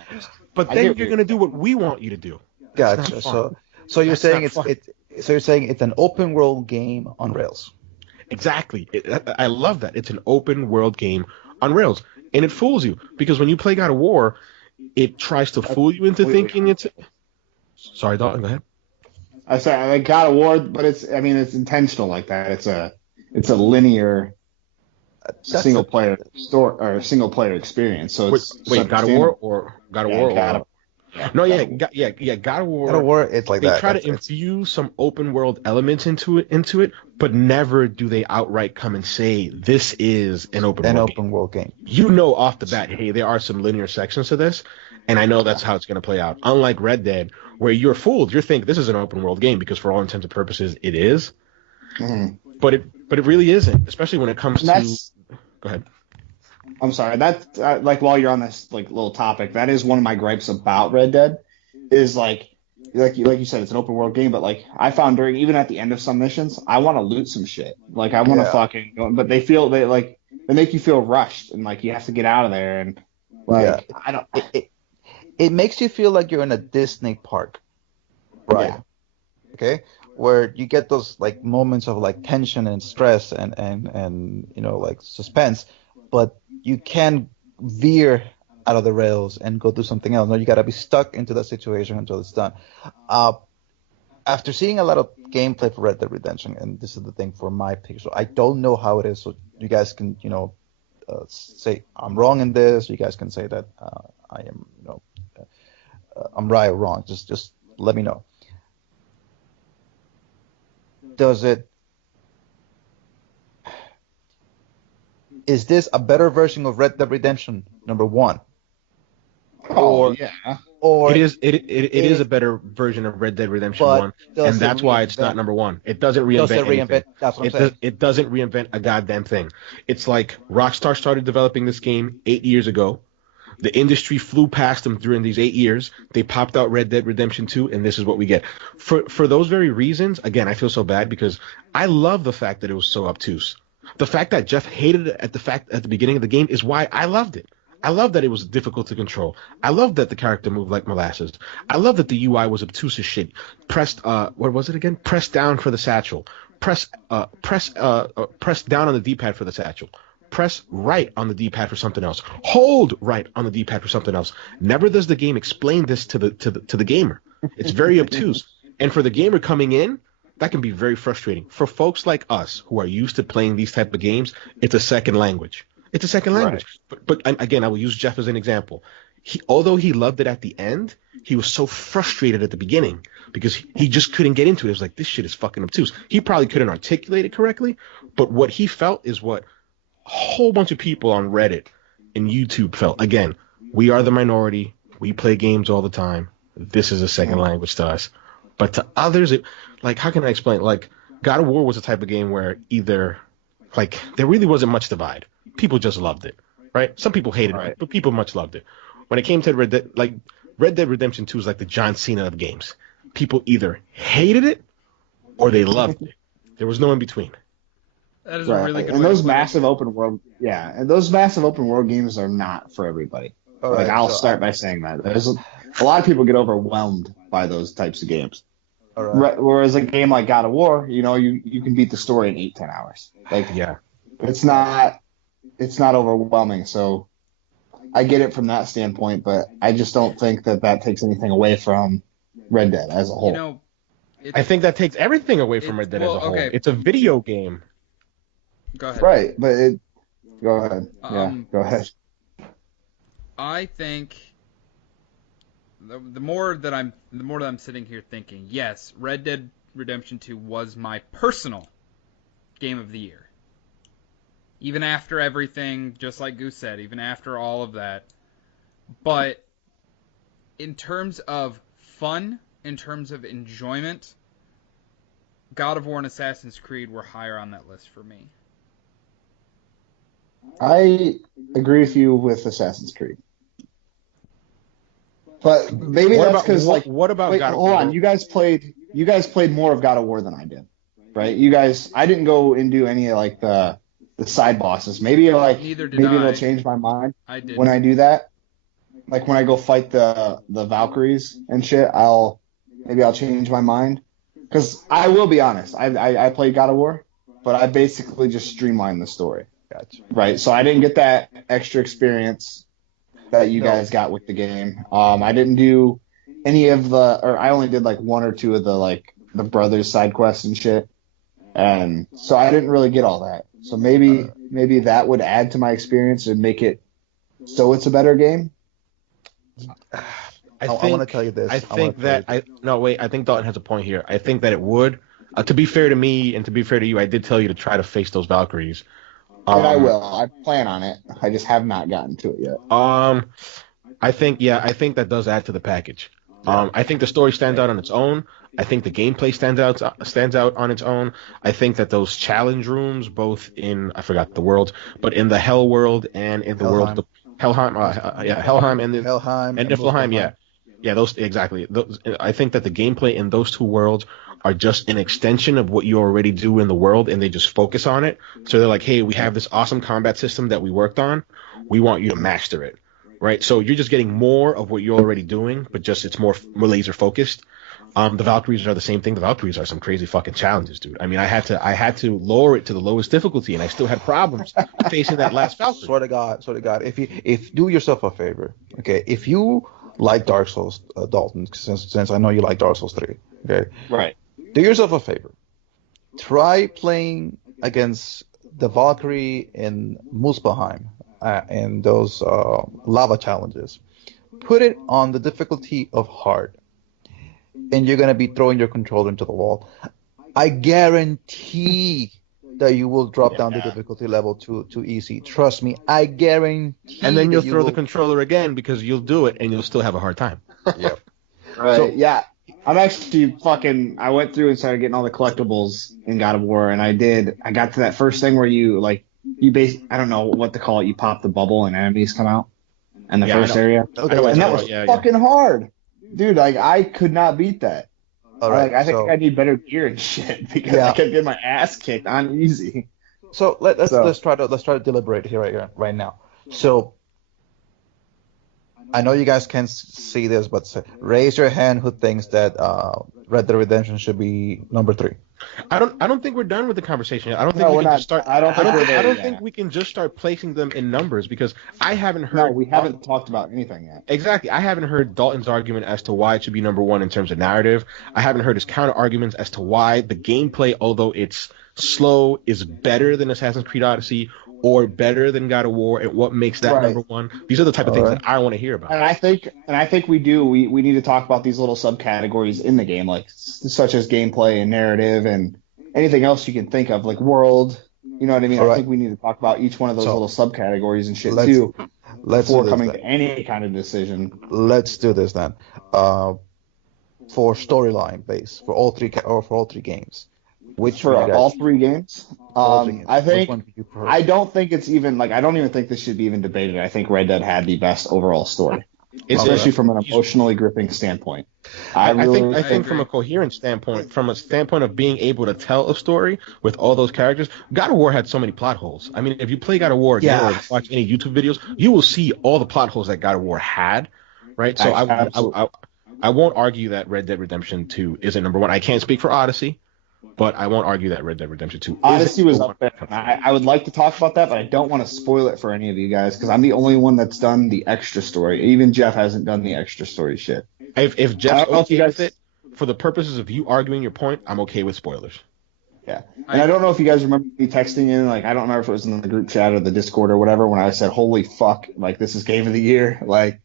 But then you're going to do what we want you to do. Gotcha. So you're saying it's an open world game on rails. Exactly. I love that. It's an open world game on rails, and it fools you because when you play God of War, it tries to fool you into thinking it's. Sorry, Dalton. Go ahead. I say I like God of War, but it's intentional like that. It's a linear. Single player story or single player experience. So wait, God of War or God of War? God of War. God of War. God of War, it's like they that. They try to infuse some open world elements into it, but never do they outright come and say this is an open world game. You know off the bat, hey, there are some linear sections to this, and I know that's how it's going to play out. Unlike Red Dead, where you're fooled, you think this is an open world game because for all intents and purposes, it is. Mm-hmm. But it really isn't, especially when it comes to. Go ahead. I'm sorry. That's like while you're on this like little topic, that is one of my gripes about Red Dead. Is like you said, it's an open world game, but like I found even at the end of some missions, I want to loot some shit. Like I want to fucking go, but they make you feel rushed and like you have to get out of there and like I don't. It makes you feel like you're in a Disney park, right? Yeah. Okay. Where you get those like moments of like tension and stress and you know like suspense, but you can veer out of the rails and go do something else. No, you gotta be stuck into that situation until it's done. After seeing a lot of gameplay for Red Dead Redemption, and this is the thing for my pick, so I don't know how it is. So you guys can say I'm wrong in this. You guys can say that I am I'm right or wrong. Just let me know. Is this a better version of Red Dead Redemption number 1? Or yeah. Or it is a better version of Red Dead Redemption 1, and that's why it's not number 1. It doesn't reinvent anything. That's what I'm saying. It doesn't reinvent a goddamn thing. It's like Rockstar started developing this game 8 years ago. The industry flew past them during these 8 years. They popped out Red Dead Redemption 2, and this is what we get. For those very reasons, again, I feel so bad because I love the fact that it was so obtuse. The fact that Jeff hated it at the beginning of the game is why I loved it. I love that it was difficult to control. I love that the character moved like molasses. I love that the UI was obtuse as shit. What was it again? Press down for the satchel. Press down on the D-pad for the satchel. Press right on the D-pad for something else. Hold right on the D-pad for something else. Never does the game explain this to the gamer. It's very obtuse. And for the gamer coming in, that can be very frustrating. For folks like us who are used to playing these type of games, it's a second language. It's a second language. Right. But again, I will use Jeff as an example. Although he loved it at the end, he was so frustrated at the beginning because he just couldn't get into it. It was like, this shit is fucking obtuse. He probably couldn't articulate it correctly, but what he felt is what a whole bunch of people on Reddit and YouTube felt. Again, we are the minority. We play games all the time. This is a second language to us. But to others, how can I explain? Like, God of War was a type of game where either, there really wasn't much divide. People just loved it, right? Some people hated it, but people much loved it. When it came to Red Dead Redemption 2 is like the John Cena of games. People either hated it or they loved it. There was no in between. That is a really good. And those massive open world, and those massive open world games are not for everybody. I'll start by saying that. There's a lot of people get overwhelmed by those types of games. Whereas a game like God of War, you can beat the story in 8-10 hours. It's not overwhelming. So I get it from that standpoint, but I just don't think that takes anything away from Red Dead as a whole. I think that takes everything away from Red Dead as a whole. Okay. It's a video game. Go ahead. Right, but go ahead. Go ahead. I think the more that I'm sitting here thinking, yes, Red Dead Redemption 2 was my personal game of the year. Even after everything, just like Goose said, even after all of that. But in terms of fun, in terms of enjoyment, God of War and Assassin's Creed were higher on that list for me. I agree with you with Assassin's Creed. But maybe that's because, what about God of War? Hold on, you guys played more of God of War than I did, right? I didn't go into any of the side bosses. Maybe it'll change my mind when I do that. Like when I go fight the Valkyries and shit, I'll change my mind. Because I will be honest, I played God of War, but I basically just streamlined the story. Gotcha. Right, so I didn't get that extra experience that you guys got with the game. I didn't do any of I only did one or two of the brothers side quests and shit. And so I didn't really get all that. So maybe that would add to my experience and make it so it's a better game. I want to tell you this. I think Dalton has a point here. I think that it would. To be fair to me and to be fair to you, I did tell you to try to face those Valkyries. And I will. I plan on it. I just have not gotten to it yet. I think that does add to the package. I think the story stands out on its own. I think the gameplay stands out on its own. I think that those challenge rooms, both in I forgot the world, but in the Hell world and in the world Helheim, Helheim and Niflheim, those exactly. I think that the gameplay in those two worlds are just an extension of what you already do in the world, and they just focus on it. So they're like, hey, we have this awesome combat system that we worked on. We want you to master it, right? So you're just getting more of what you're already doing, but just it's more laser focused. The Valkyries are the same thing. The Valkyries are some crazy fucking challenges, dude. I mean, I had to lower it to the lowest difficulty, and I still had problems facing that last Valkyrie. Swear to God, if do yourself a favor, okay? If you like Dark Souls, Dalton, since I know you like Dark Souls 3, okay? Right. Do yourself a favor. Try playing against the Valkyrie in Muspelheim and those lava challenges. Put it on the difficulty of hard, and you're going to be throwing your controller into the wall. I guarantee that you will drop down the difficulty level to easy. Trust me, I guarantee. And then you'll throw the controller again because you'll do it and you'll still have a hard time. Yep. Right. I'm actually I went through and started getting all the collectibles in God of War, and I got to that first thing where you I don't know what to call it, you pop the bubble and enemies come out in the first area. And that was fucking hard. Dude, I could not beat that. All right, I think I need better gear and shit because I kept getting my ass kicked on easy. So let's So let's try to deliberate here right now. So I know you guys can't see this, but raise your hand who thinks that Red Dead Redemption should be number 3. I don't think we're done with the conversation yet. I don't think no, we we're can just not. start. I don't I think don't. we're I there don't think yet. we can just start placing them in numbers because I haven't No, heard. we haven't talked about anything yet. Exactly. I haven't heard Dalton's argument as to why it should be number one in terms of narrative. I haven't heard his counter arguments as to why the gameplay, although it's slow, is better than Assassin's Creed Odyssey or better than God of War, and what makes that Right. number one. These are the type of All things right. that I want to hear about. And I think we need to talk about these little subcategories in the game, like such as gameplay and narrative and anything else you can think of, like world. You know what I mean? All I right. think we need to talk about each one of those So little subcategories and shit let's too let's do before this coming then. to any kind of decision. Let's do this then. For storyline base for all three games, which For would you guys all 3 games, for all 3 games? I Which think one do you prefer? I don't think it's even like I don't even think this should be even debated. I think Red Dead had the best overall story, It's Okay. especially from an he's- emotionally gripping standpoint. I I really think from a coherent standpoint, from a standpoint of being able to tell a story with all those characters, God of War had so many plot holes. I mean, if you play God of War again Yeah. or watch any YouTube videos, you will see all the plot holes that God of War had, right? So Absolutely. I won't argue that Red Dead Redemption 2 isn't number one. I can't speak for Odyssey, but I won't argue that Red Dead Redemption 2 Odyssey isn't was number up there. one. And I would like to talk about that, but I don't want to spoil it for any of you guys because I'm the only one that's done the extra story. Even Jeff hasn't done the extra story shit. If I Jeff's don't know if you okay guys- with it, for the purposes of you arguing your point, I'm okay with spoilers. Yeah. And I don't know if you guys remember me texting in, like, I don't remember if it was in the group chat or the Discord or whatever, when I said, holy fuck, like, this is game of the year. Like,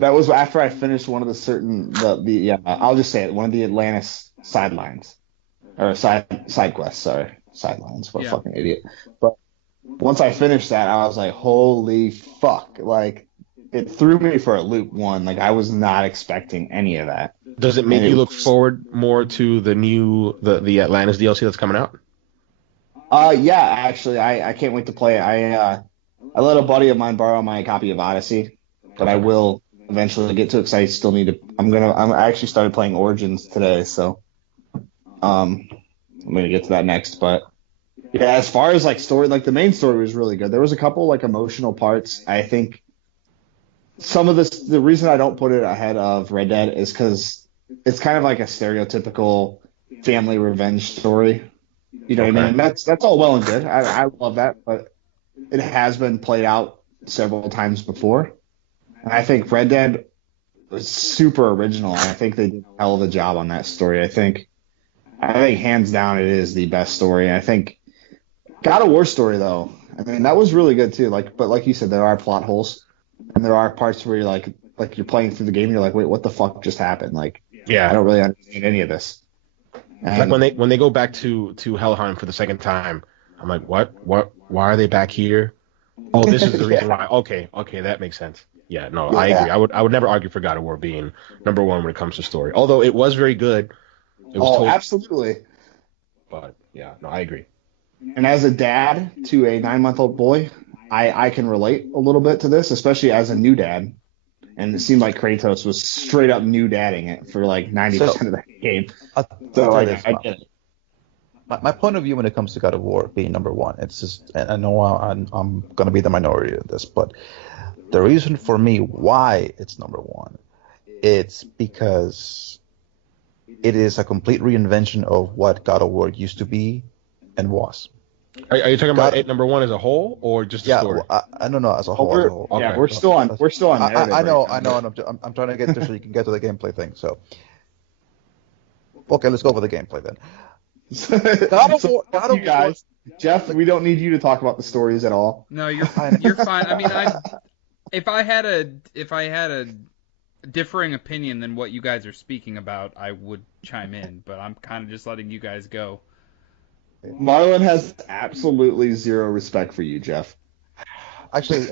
that was after I finished one of I'll just say it, one of the Atlantis sidelines. Or side quests, sorry. Sidelines, what a Yeah. fucking idiot. But once I finished that, I was like, holy fuck. Like, it threw me for a loop, one. Like, I was not expecting any of that. Does it make And you it look was- forward more to the Atlantis DLC that's coming out? Yeah, actually, I can't wait to play it. I let a buddy of mine borrow my copy of Odyssey, but I will eventually get to it because I still need to. I actually started playing Origins today, so I'm gonna get to that next. But yeah, as far as like story, like the main story was really good. There was a couple like emotional parts. I think some of this, the reason I don't put it ahead of Red Dead is because it's kind of like a stereotypical family revenge story. You know what I mean? And that's all well and good. I love that, but it has been played out several times before. And I think Red Dead was super original. I think they did a hell of a job on that story. I think hands down it is the best story. I think God of War story though, I mean that was really good too. But like you said, there are plot holes, and there are parts where you're like you're playing through the game, and you're like, wait, what the fuck just happened? Like, Yeah. I don't really understand any of this. Like when they go back to Helheim for the second time, I'm like, what? Why are they back here? Oh, this is the reason why. Okay, that makes sense. Yeah, no, I Yeah. agree. I would never argue for God of War being number one when it comes to story. Although it was very good. It was told, absolutely. but yeah, no, I agree. And as a dad to a 9-month-old boy, I can relate a little bit to this, especially as a new dad. And it seemed like Kratos was straight up new dadding it for like 90% of that game. I'll So tell I you this, get it. my point of view when it comes to God of War being number one, it's just, and I know I'm going to be the minority in this, but the reason for me why it's number one, it's because it is a complete reinvention of what God of War used to be and was. Are you talking about God- it number one as a whole or just the Yeah, story? well, I don't know as a Oh, whole. As a whole. Okay. Yeah, we're still on narrative. I know, right now. and I'm trying to get there so you can get to the gameplay thing. So, okay, let's go for the gameplay then. God of War- God of you guys, Jeff, we don't need you to talk about the stories at all. No, you're fine. I mean, if I had a differing opinion than what you guys are speaking about, I would chime in. But I'm kind of just letting you guys go. Marlon has absolutely zero respect for you, Jeff. Actually,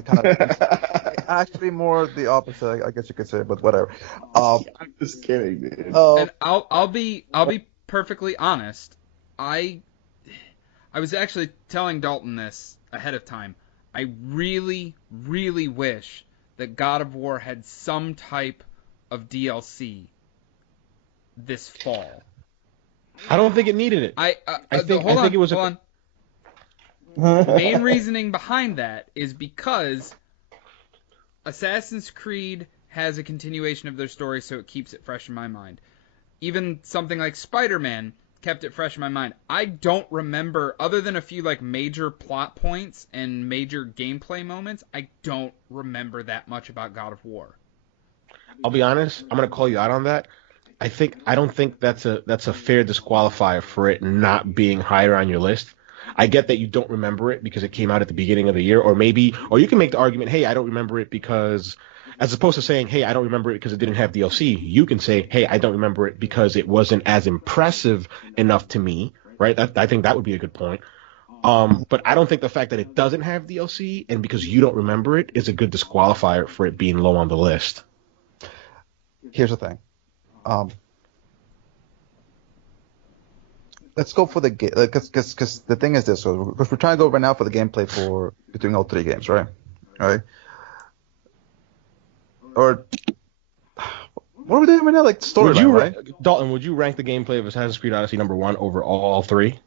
actually more the opposite, I guess you could say, but whatever. I'm just kidding, dude. And I'll be perfectly honest. I was actually telling Dalton this ahead of time. I really, really wish that God of War had some type of DLC this fall. I don't think it needed it. I think hold on, it was hold on. Main reasoning behind that is because Assassin's Creed has a continuation of their story, so it keeps it fresh in my mind. Even something like Spider-Man kept it fresh in my mind. I don't remember, other than a few like major plot points and major gameplay moments, I don't remember that much about God of War. I'll be honest. I'm gonna call you out on that. I don't think that's a fair disqualifier for it not being higher on your list. I get that you don't remember it because it came out at the beginning of the year, or you can make the argument, hey, I don't remember it because, as opposed to saying, hey, I don't remember it because it didn't have DLC, you can say, hey, I don't remember it because it wasn't as impressive enough to me, right? I think that would be a good point. But I don't think the fact that it doesn't have DLC and because you don't remember it is a good disqualifier for it being low on the list. Here's the thing. Let's go for the game, because the thing is this. So, because we're trying to go right now for the gameplay for between all three games, right? Right. Or what are we doing right now? Like storyline, right? Dalton, would you rank the gameplay of Assassin's Creed Odyssey #1 over all three?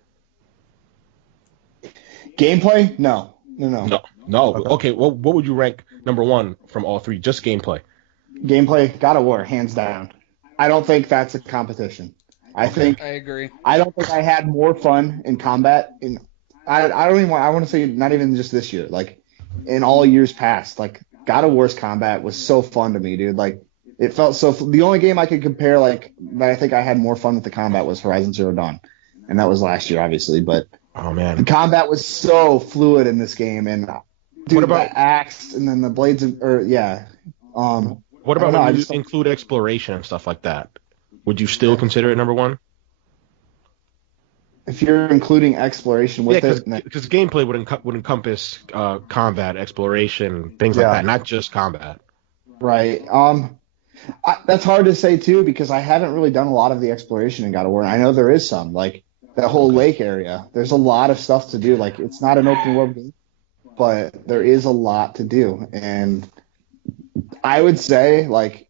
Gameplay? No. Okay. Well, what would you rank #1 from all three? Just gameplay. Gameplay, God of War, hands down. I don't think that's a competition. I agree. I don't think I had more fun in combat. I don't even. I want to say not even just this year. Like in all years past. Like God of War's combat was so fun to me, dude. Like it felt so. The only game I could compare like that I think I had more fun with the combat was Horizon Zero Dawn, and that was last year, obviously. But oh man, the combat was so fluid in this game, and dude, what about the axe and then the blades What about when you include exploration and stuff like that? Would you still consider it #1? If you're including exploration with it, because gameplay would encompass combat, exploration, things like that, not just combat. Right. That's hard to say too because I haven't really done a lot of the exploration in God of War. And I know there is some, like that whole lake area. There's a lot of stuff to do. Like it's not an open world game, but there is a lot to do. And I would say, like,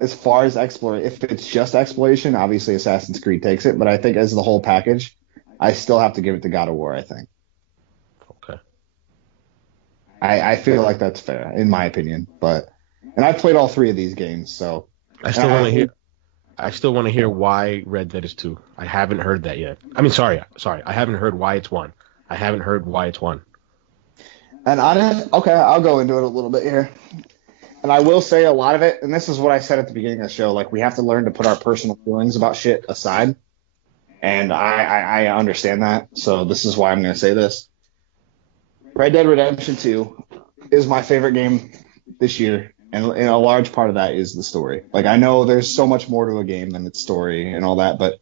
as far as if it's just exploration, obviously Assassin's Creed takes it. But I think as the whole package, I still have to give it to God of War, I think. Okay. I feel like that's fair, in my opinion. And I've played all three of these games, so. I still want to hear why Red Dead is 2. I haven't heard that yet. I mean, sorry. I haven't heard why it's 1. I haven't heard why it's 1. And okay, I'll go into it a little bit here. And I will say a lot of it, and this is what I said at the beginning of the show, like we have to learn to put our personal feelings about shit aside. And I understand that, so this is why I'm going to say this. Red Dead Redemption 2 is my favorite game this year, and a large part of that is the story. Like, I know there's so much more to a game than its story and all that, but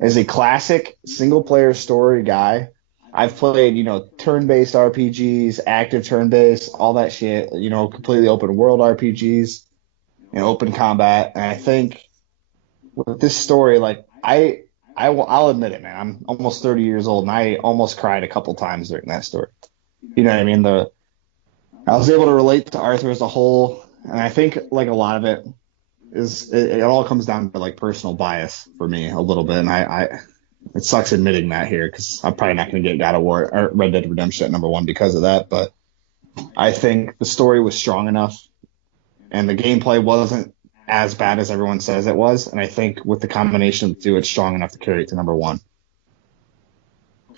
as a classic single-player story guy, I've played, turn-based RPGs, active turn-based, all that shit, completely open-world RPGs, open combat, and I think with this story, like, I'll admit it, man. I'm almost 30 years old, and I almost cried a couple times during that story. You know what I mean? I was able to relate to Arthur as a whole, and I think like a lot of it is it all comes down to like personal bias for me a little bit, and it sucks admitting that here because I'm probably not going to get God of War or Red Dead Redemption at #1 because of that. But I think the story was strong enough, and the gameplay wasn't as bad as everyone says it was, and I think with the combination of the two, it's strong enough to carry it to #1.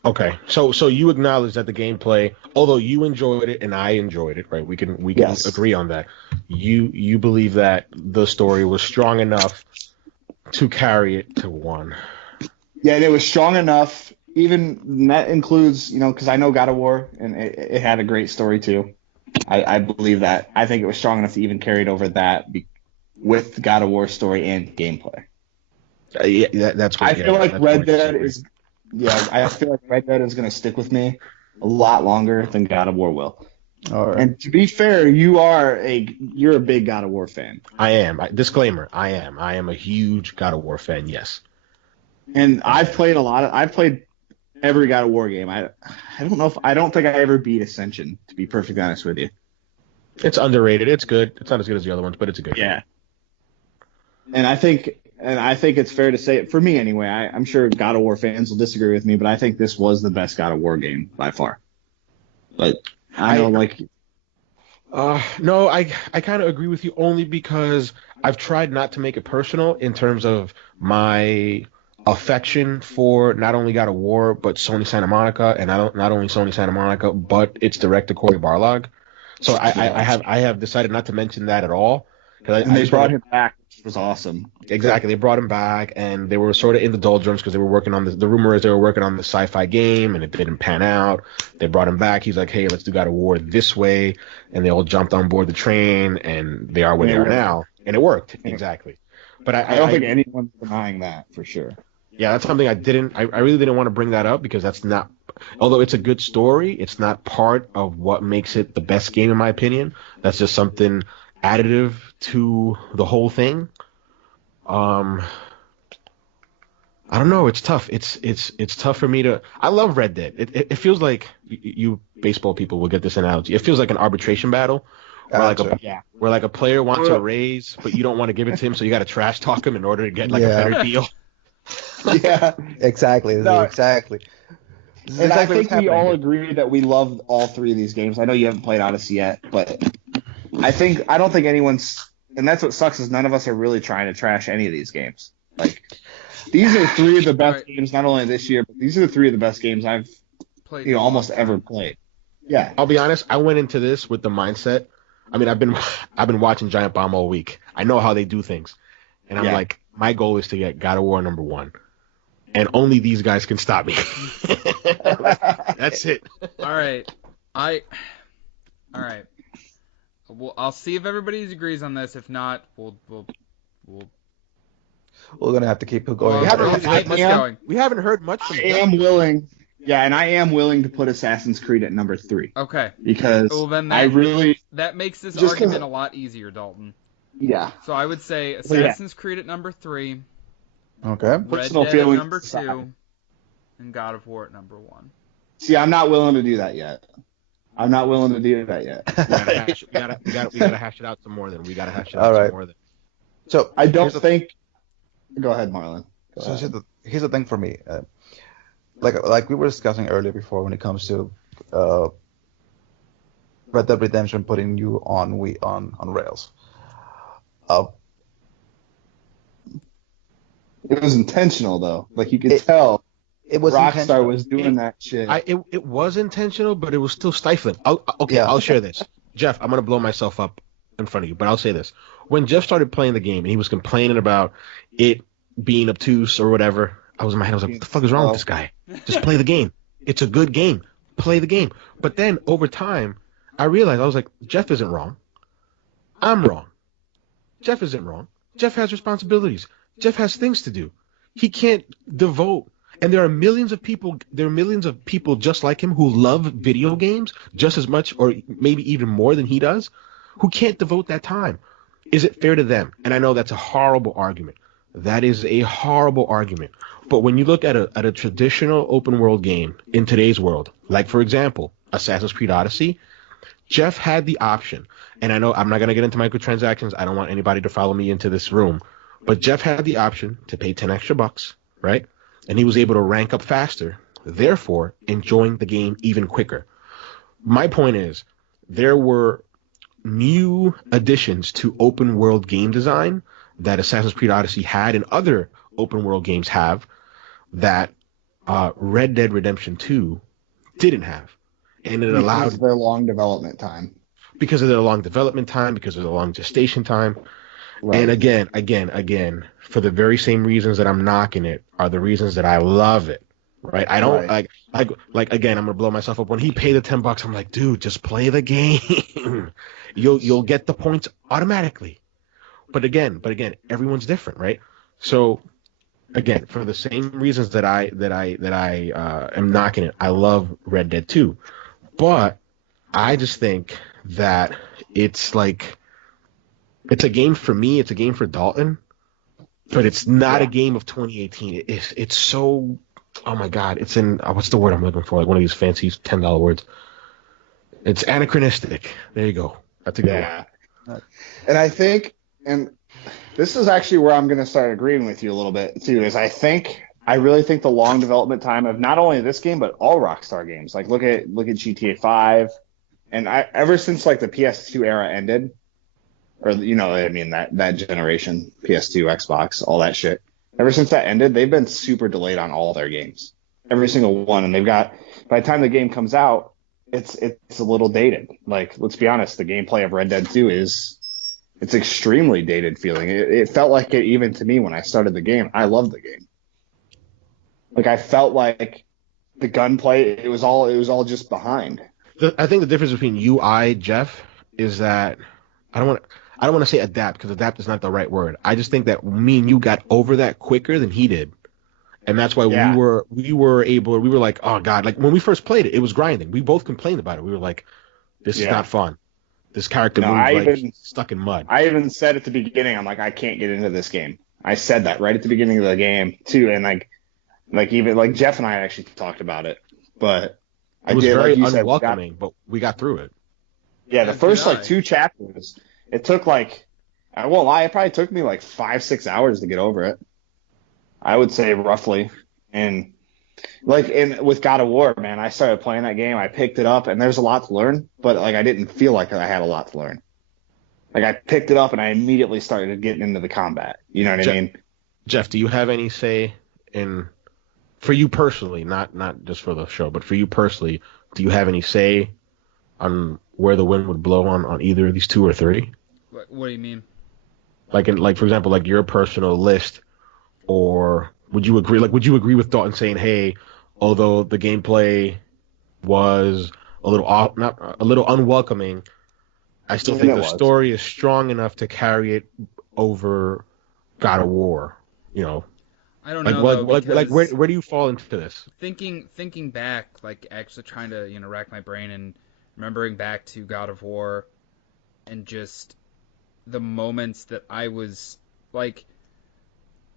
Okay, so you acknowledge that the gameplay, although you enjoyed it and I enjoyed it, right? We can agree on that. You believe that the story was strong enough to carry it to 1. Yeah, and it was strong enough. Even that includes, because I know God of War, and it had a great story too. I believe that. I think it was strong enough to even carry it over that with God of War story and gameplay. That's. I feel like Red Dead is. Yeah, I feel like Red Dead is going to stick with me a lot longer than God of War will. All right. And to be fair, you're a big God of War fan. I am. Disclaimer: I am. I am a huge God of War fan. Yes. And I've played every God of War game. I don't think I ever beat Ascension, to be perfectly honest with you. It's underrated. It's good. It's not as good as the other ones, but it's a good. Yeah. And I think it's fair to say, for me anyway, I'm sure God of War fans will disagree with me, but I think this was the best God of War game by far. But I know, like, No, I kind of agree with you only because I've tried not to make it personal in terms of my affection for not only God of War but Sony Santa Monica, and not only Sony Santa Monica but its director Cory Barlog. So I have decided not to mention that at all because and I they just brought want to. him back, which was awesome. Exactly. They brought him back, and they were sort of in the doldrums because they were working on the rumor is they were working on the sci-fi game, and it didn't pan out. They brought him back. He's like, hey, let's do God of War this way. And they all jumped on board the train, and they are where And they it are worked. now. And it worked. Exactly. But I don't think anyone's denying that for sure. yeah, that's something I really didn't want to bring that up because that's not, although it's a good story, it's not part of what makes it the best game, in my opinion. That's just something additive to the whole thing. I don't know. It's tough. It's tough for me to. I love Red Dead. It feels like you baseball people will get this analogy. It feels like an arbitration battle, Gotcha. where like a player wants a raise, but you don't want to give it to him, so you got to trash talk him in order to get like a better deal. Yeah. Exactly. No. Exactly. This is And exactly I what's think we happening all here. agree that we love all three of these games. I know you haven't played Odyssey yet, but I don't think anyone's, and that's what sucks is none of us are really trying to trash any of these games. Like, these are three of the best Right. games, not only this year, but these are the three of the best games I've Played almost ever played. Yeah. I'll be honest. I went into this with the mindset. I mean, I've been watching Giant Bomb all week. I know how they do things, and I'm Yeah. like, my goal is to get God of War #1, and only these guys can stop me. That's it. All right. All right. Well, I'll see if everybody agrees on this. If not, we'll We're gonna have to keep it going. well, We haven't- let's I keep am- going. We haven't heard much from I Jeff. am willing. Yeah, and I am willing to put Assassin's Creed at number 3 Okay. because Well, then I really, that makes this Just 'cause- argument a lot easier, Dalton. yeah. So I would say Assassin's Creed at number 3, Okay. Red Personal Dead at feelings number aside. 2, and God of War at number 1. See, I'm not willing to do that yet. I'm not willing to do that yet. We gotta hash it out some more. Then we gotta hash it out All right. some more. Then. So I don't here's the- think. Go ahead, Marlon. Go So ahead. here's the thing for me. Like we were discussing earlier before when it comes to Red Dead Redemption putting you on rails. It was intentional though. Like you could It- tell, It was Rockstar intentional. was doing that shit. It was intentional, but it was still stifling. Yeah. I'll share this. Jeff, I'm gonna blow myself up in front of you, but I'll say this. When Jeff started playing the game and he was complaining about it being obtuse or whatever, I was in my head. I was like, "What the fuck is wrong with this guy? Just play the game. It's a good game. Play the game." But then over time, I realized I was like, Jeff isn't wrong. I'm wrong. Jeff isn't wrong. Jeff has responsibilities. Jeff has things to do. He can't devote. And there are millions of people. There are millions of people just like him who love video games just as much, or maybe even more than he does, who can't devote that time. Is it fair to them? And I know that's a horrible argument. That is a horrible argument. But when you look at a traditional open world game in today's world, like for example, Assassin's Creed Odyssey, Jeff had the option. And I know I'm not going to get into microtransactions. I don't want anybody to follow me into this room. But Jeff had the option to pay 10 extra bucks, right? And he was able to rank up faster, therefore enjoying the game even quicker. My point is, there were new additions to open world game design that Assassin's Creed Odyssey had and other open world games have that Red Dead Redemption 2 didn't have. And it allowed, because of their long development time. because of their long development time, because of the long gestation time. Right. And again, for the very same reasons that I'm knocking it are the reasons that I love it. Right? I don't Right. like again, I'm gonna blow myself up. When he paid the $10, I'm like, dude, just play the game. You'll get the points automatically. But again, everyone's different, right? So again, for the same reasons that I am knocking it, I love Red Dead 2. But I just think that it's like it's a game for me, it's a game for Dalton, but it's not a game of 2018. It's so, oh my god, it's in what's the word I'm looking for? Like one of these fancy $10 words. It's anachronistic. There you go. That's a good one. And I think, and this is actually where I'm going to start agreeing with you a little bit too, is I think I really think the long development time of not only this game but all Rockstar games. Like look at GTA 5, and ever since like the PS2 era ended, or I mean that generation, PS2, Xbox, all that shit. Ever since that ended, they've been super delayed on all their games, every single one, and they've got by the time the game comes out, it's a little dated. Like let's be honest, the gameplay of Red Dead 2 it's extremely dated feeling. It felt like it even to me when I started the game. I loved the game. Like I felt like the gunplay, it was all just behind. I think the difference between you, Jeff, is that I don't want to say adapt because adapt is not the right word. I just think that me and you got over that quicker than he did, and that's why we were like, oh god, like when we first played it, it was grinding. We both complained about it. We were like, this is not fun. This character moves stuck in mud. I even said at the beginning, I'm like, I can't get into this game. I said that right at the beginning of the game too, and even Jeff and I actually talked about it, but it was very unwelcoming, but we got through it. Yeah, the first 2 chapters, it took I won't lie, it probably took me 5-6 hours to get over it. I would say roughly. And with God of War, man, I started playing that game, I picked it up, and there's a lot to learn, but I didn't feel like I had a lot to learn. I picked it up and I immediately started getting into the combat. You know what I mean? Jeff, do you have any say for you personally, not just for the show, but for you personally, do you have any say on where the wind would blow on either of these 2 or 3? What do you mean? For example, your personal list, or would you agree? Would you agree with Dalton saying, hey, although the gameplay was a little unwelcoming, I still think the story is strong enough to carry it over God of War. I don't know. Where do you fall into this? Thinking back, actually trying to rack my brain and remembering back to God of War, and just the moments that I was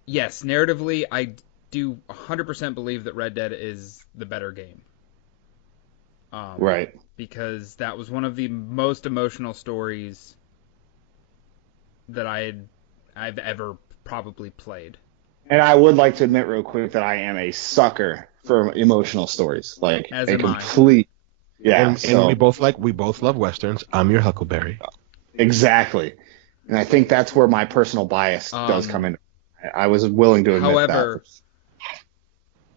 yes, narratively, I do 100% believe that Red Dead is the better game. Right. Because that was one of the most emotional stories that I've ever probably played. And I would like to admit real quick that I am a sucker for emotional stories. As a am complete. I. Yeah. And we both love Westerns. I'm your Huckleberry. Exactly. And I think that's where my personal bias does come in. I was willing to admit that. However,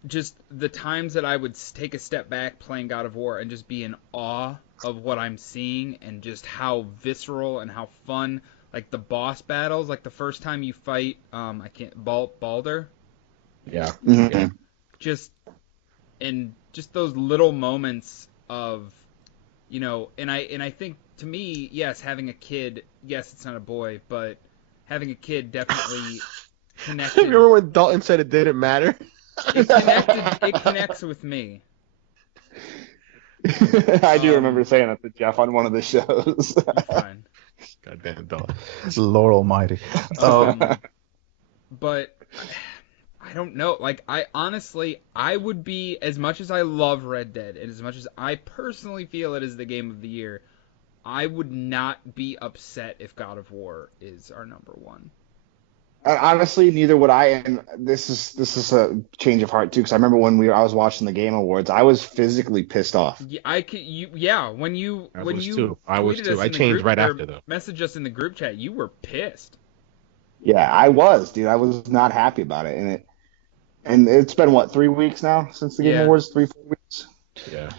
just the times that I would take a step back playing God of War and just be in awe of what I'm seeing and just how visceral and how fun, the boss battles, the first time you fight, Balder. Yeah. Mm-hmm. Yeah. Just those little moments of, and I think to me, yes, having a kid, yes, it's not a boy, but having a kid definitely connected. Remember when Dalton said it didn't matter? It connects with me. I do remember saying that to Jeff on one of the shows. Fine. Goddamn Dalton. Lord Almighty. But I don't know. I honestly, I would be, as much as I love Red Dead, and as much as I personally feel it is the game of the year, I would not be upset if God of War is our number 1. Honestly, neither would I. And this is a change of heart too, because I remember when I was watching the Game Awards, I was physically pissed off. Yeah, when you I was too. I changed right after though. Message us in the group chat. You were pissed. Yeah, I was, dude. I was not happy about it, and it's been what, 3 weeks now since the Game Awards, 3-4 weeks. Yeah.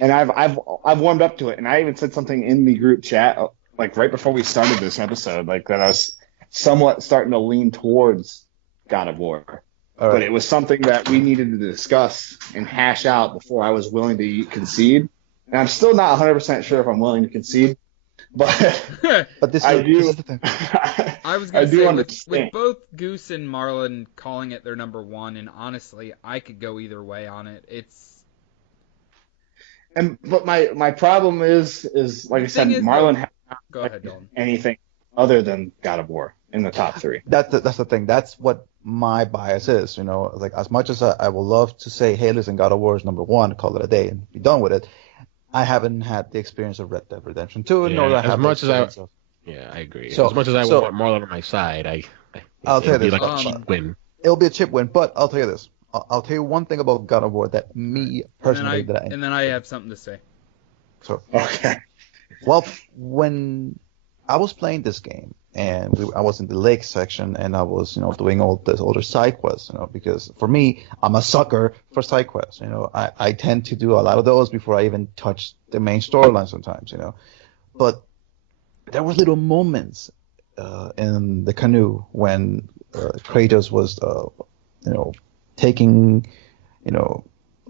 And I've warmed up to it, and I even said something in the group chat right before we started this episode, that I was somewhat starting to lean towards God of War. But it was something that we needed to discuss and hash out before I was willing to concede. And I'm still not 100% sure if I'm willing to concede. But this I is the thing. I was going to say, with both Goose and Marlon calling it their number 1, and honestly, I could go either way on it. But my problem is like I said, Marlon has not anything other than God of War in the top 3. That's the thing. That's what my bias is. As much as I would love to say, hey, listen, God of War is number 1, call it a day and be done with it. I haven't had the experience of Red Dead Redemption 2, nor do I have Yeah, I agree. So, as much as I want Marlon on my side, I'll tell you this. Like a cheap win. It'll be a chip win, but I'll tell you this. I'll tell you one thing about God of War that me personally And then I have something to say. so Okay. well, when I was playing this game and I was in the lake section and I was, doing all the side quests, because for me, I'm a sucker for side quests. I tend to do a lot of those before I even touch the main storyline sometimes, But there were little moments in the canoe when Kratos was, taking,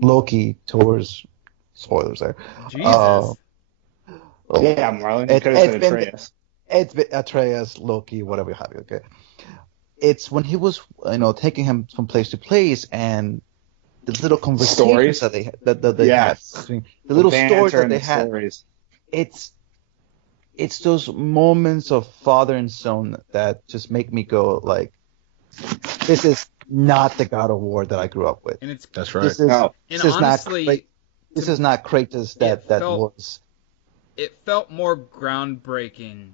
Loki towards spoilers there. Jesus. Oh, Yeah, Marlon. You it, could have it's said been Atreus. it's been Atreus, Loki, whatever you have. Okay, it's when he was, taking him from place to place, and the little conversations Stories? that they had, Yes. between the little stories banter that and they the had. stories. It's those moments of father and son that just make me go like, this is not the God of War that I grew up with. And it's That's right. This is No. and this is honestly, not this is not Kratos that was. it felt more groundbreaking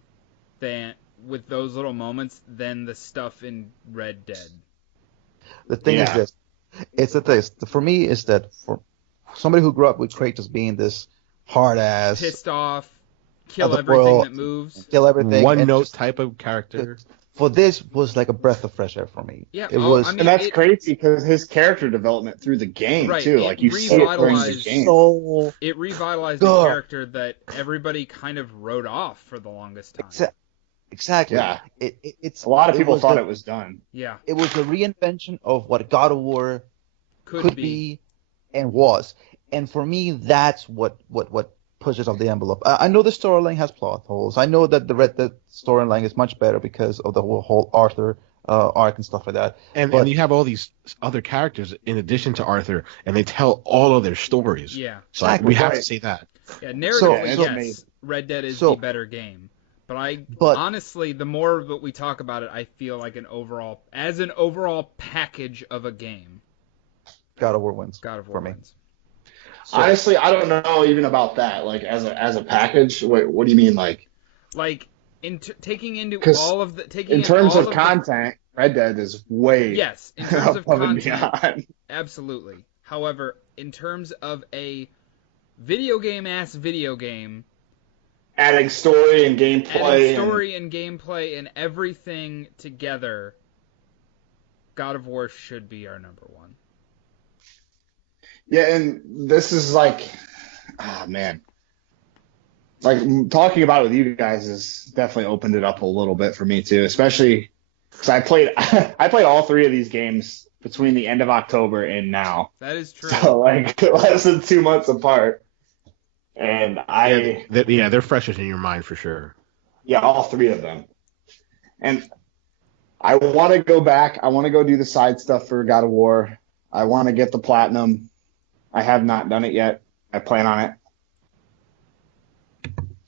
than with those little moments than the stuff in Red Dead. The thing is Yeah. this. It's the thing. For me, is that for somebody who grew up with Kratos being this hard ass, Pissed off, kill the everything world, that moves. kill everything, One and note just, type of character. for this was like a breath of fresh air for me. Yeah, It was. I mean, And that's it- crazy because his character development through the game Right, too, it like you see it during the revitalized- game. So It revitalized a Good. character that everybody kind of wrote off for the longest time. exactly. Yeah. It's A lot of people thought the- it was done. Yeah, It was a reinvention of what God of War could be and was, and for me, that's what pushes off the envelope. I know the storyline has plot holes. I know that the Red Dead storyline is much better because of the whole Arthur arc and stuff like that. And But- you have all these other characters in addition to Arthur, and they tell all of their stories. Yeah, So Exactly. we have to Right. say that. yeah. Narratively, So- yes, Red Dead is So- the better game. But But- honestly, the more that we talk about it, I feel like an overall package of a game, God of War wins God of War for me. wins. So- Honestly, I don't know even about that. Like as a package, what do you mean? Like Like taking into 'Cause all of the taking in terms all of the- content, Red Dead is way yes, in terms of above and content, beyond. absolutely. However, in terms of a video game, Adding story and adding gameplay. story and gameplay and everything together, God of War should be our number one. Yeah, and this is like, oh man, like talking about it with you guys has definitely opened it up a little bit for me too, especially because I played I played all three of these games between the end of October and now, That is true. so like less than 2 months apart, and They're freshest in your mind for sure. yeah, all three of them, and I want to go back. I want to go do the side stuff for God of War. I want to get the platinum. I have not done it yet. I plan on it.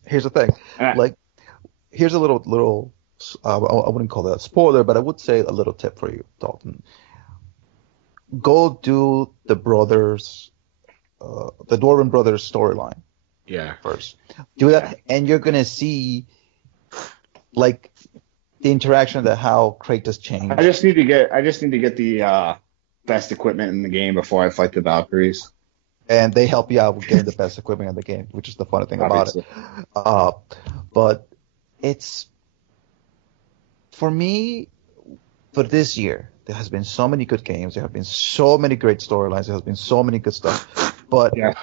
Here's the thing. And Like, here's a little. I wouldn't call that a spoiler, but I would say a little tip for you, Dalton. Go do the brothers, the Dwarven brothers storyline Yeah. first. Do that, and you're gonna see, like, the interaction that how Kratos changed. I just need to get the best equipment in the game before I fight the Valkyries. And they help you out with getting the best equipment in the game, which is the funny thing about it. But it's, for me, for this year, there has been so many good games. There have been so many great storylines. There has been so many good stuff. But Yeah.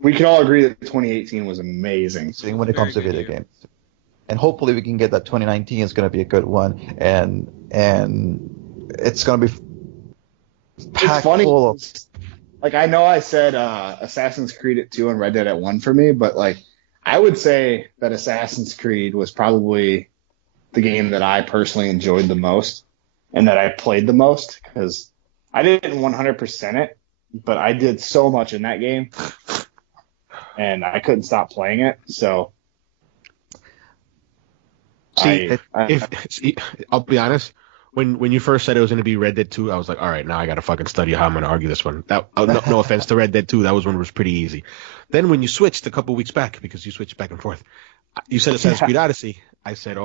We can all agree that 2018 was amazing. when it comes to Very good video year. games, and hopefully we can get that 2019 is going to be a good one, and it's going to be It's packed funny. full of. Like I know I said Assassin's Creed at 2 and Red Dead at 1 for me, but like I would say that Assassin's Creed was probably the game that I personally enjoyed the most and that I played the most because I didn't 100% it, but I did so much in that game and I couldn't stop playing it. So See, I'll be honest, when you first said it was going to be Red Dead 2, I was like, all right, now I got to fucking study how I'm going to argue this one. No offense to Red Dead 2, that was one that was pretty easy. Then when you switched a couple weeks back, because you switched back and forth, you said Assassin's Creed Odyssey. I said,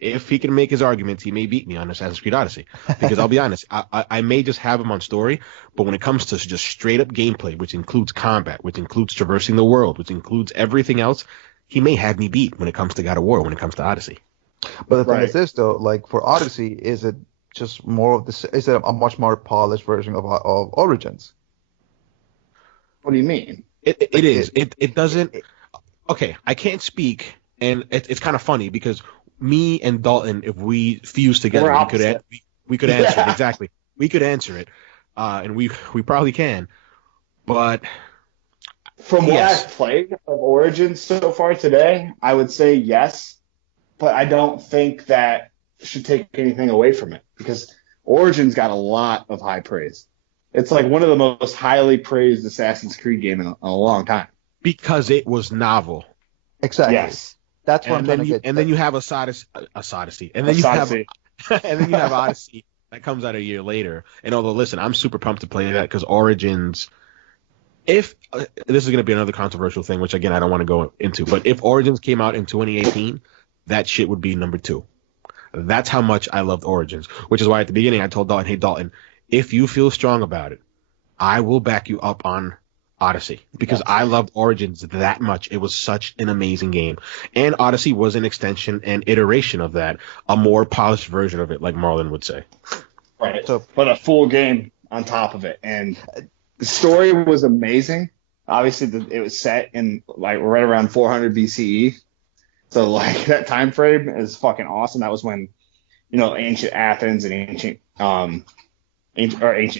if he can make his arguments, he may beat me on Assassin's Creed Odyssey. Because I'll be honest, I may just have him on story, but when it comes to just straight up gameplay, which includes combat, which includes traversing the world, which includes everything else, he may have me beat when it comes to God of War, when it comes to Odyssey. But the thing Right. is this though, like for Odyssey, is it just more of this? Is it a much more polished version of Origins? What do you mean? It is. It doesn't. Okay, I can't speak, and it's kind of funny because me and Dalton, if we fuse together, We're we could opposite. we could answer it Yeah. exactly. We could answer it, and we probably can. But From what Yes. I've played of Origins so far today, I would say yes, but I don't think that should take anything away from it because Origins got a lot of high praise. It's like one of the most highly praised Assassin's Creed game in a long time. because it was novel, Exactly. Yes. That's what I'm trying to get. and then you have Odyssey, and then you have Odyssey. and then you have Odyssey that comes out a year later. And although, listen, I'm super pumped to play that because Origins. If this is going to be another controversial thing, which again I don't want to go into, but if Origins came out in 2018, that shit would be number 2. That's how much I loved Origins, which is why at the beginning I told Dalton, hey Dalton, if you feel strong about it, I will back you up on Odyssey because I loved Origins that much. It was such an amazing game. And Odyssey was an extension and iteration of that, a more polished version of it, like Marlon would say. Right. So- But a full game on top of it. And the story was amazing. Obviously, it was set in like right around 400 BCE. So like that time frame is fucking awesome. That was when, ancient Athens and ancient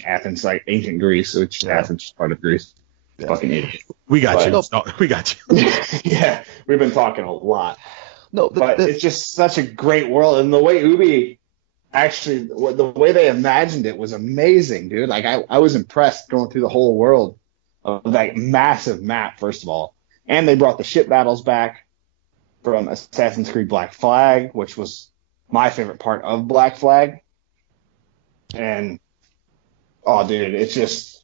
Athens, like ancient Greece, which Yeah. Athens is part of Greece. Yeah. Fucking idiot. We got But- you. Dalton, we got you. Yeah, we've been talking a lot. No, But it's just such a great world, and the way Ubi actually, the way they imagined it was amazing, dude. Like I was impressed going through the whole world of that massive map, first of all, and they brought the ship battles back from Assassin's Creed Black Flag, which was my favorite part of Black Flag. And oh, dude, it's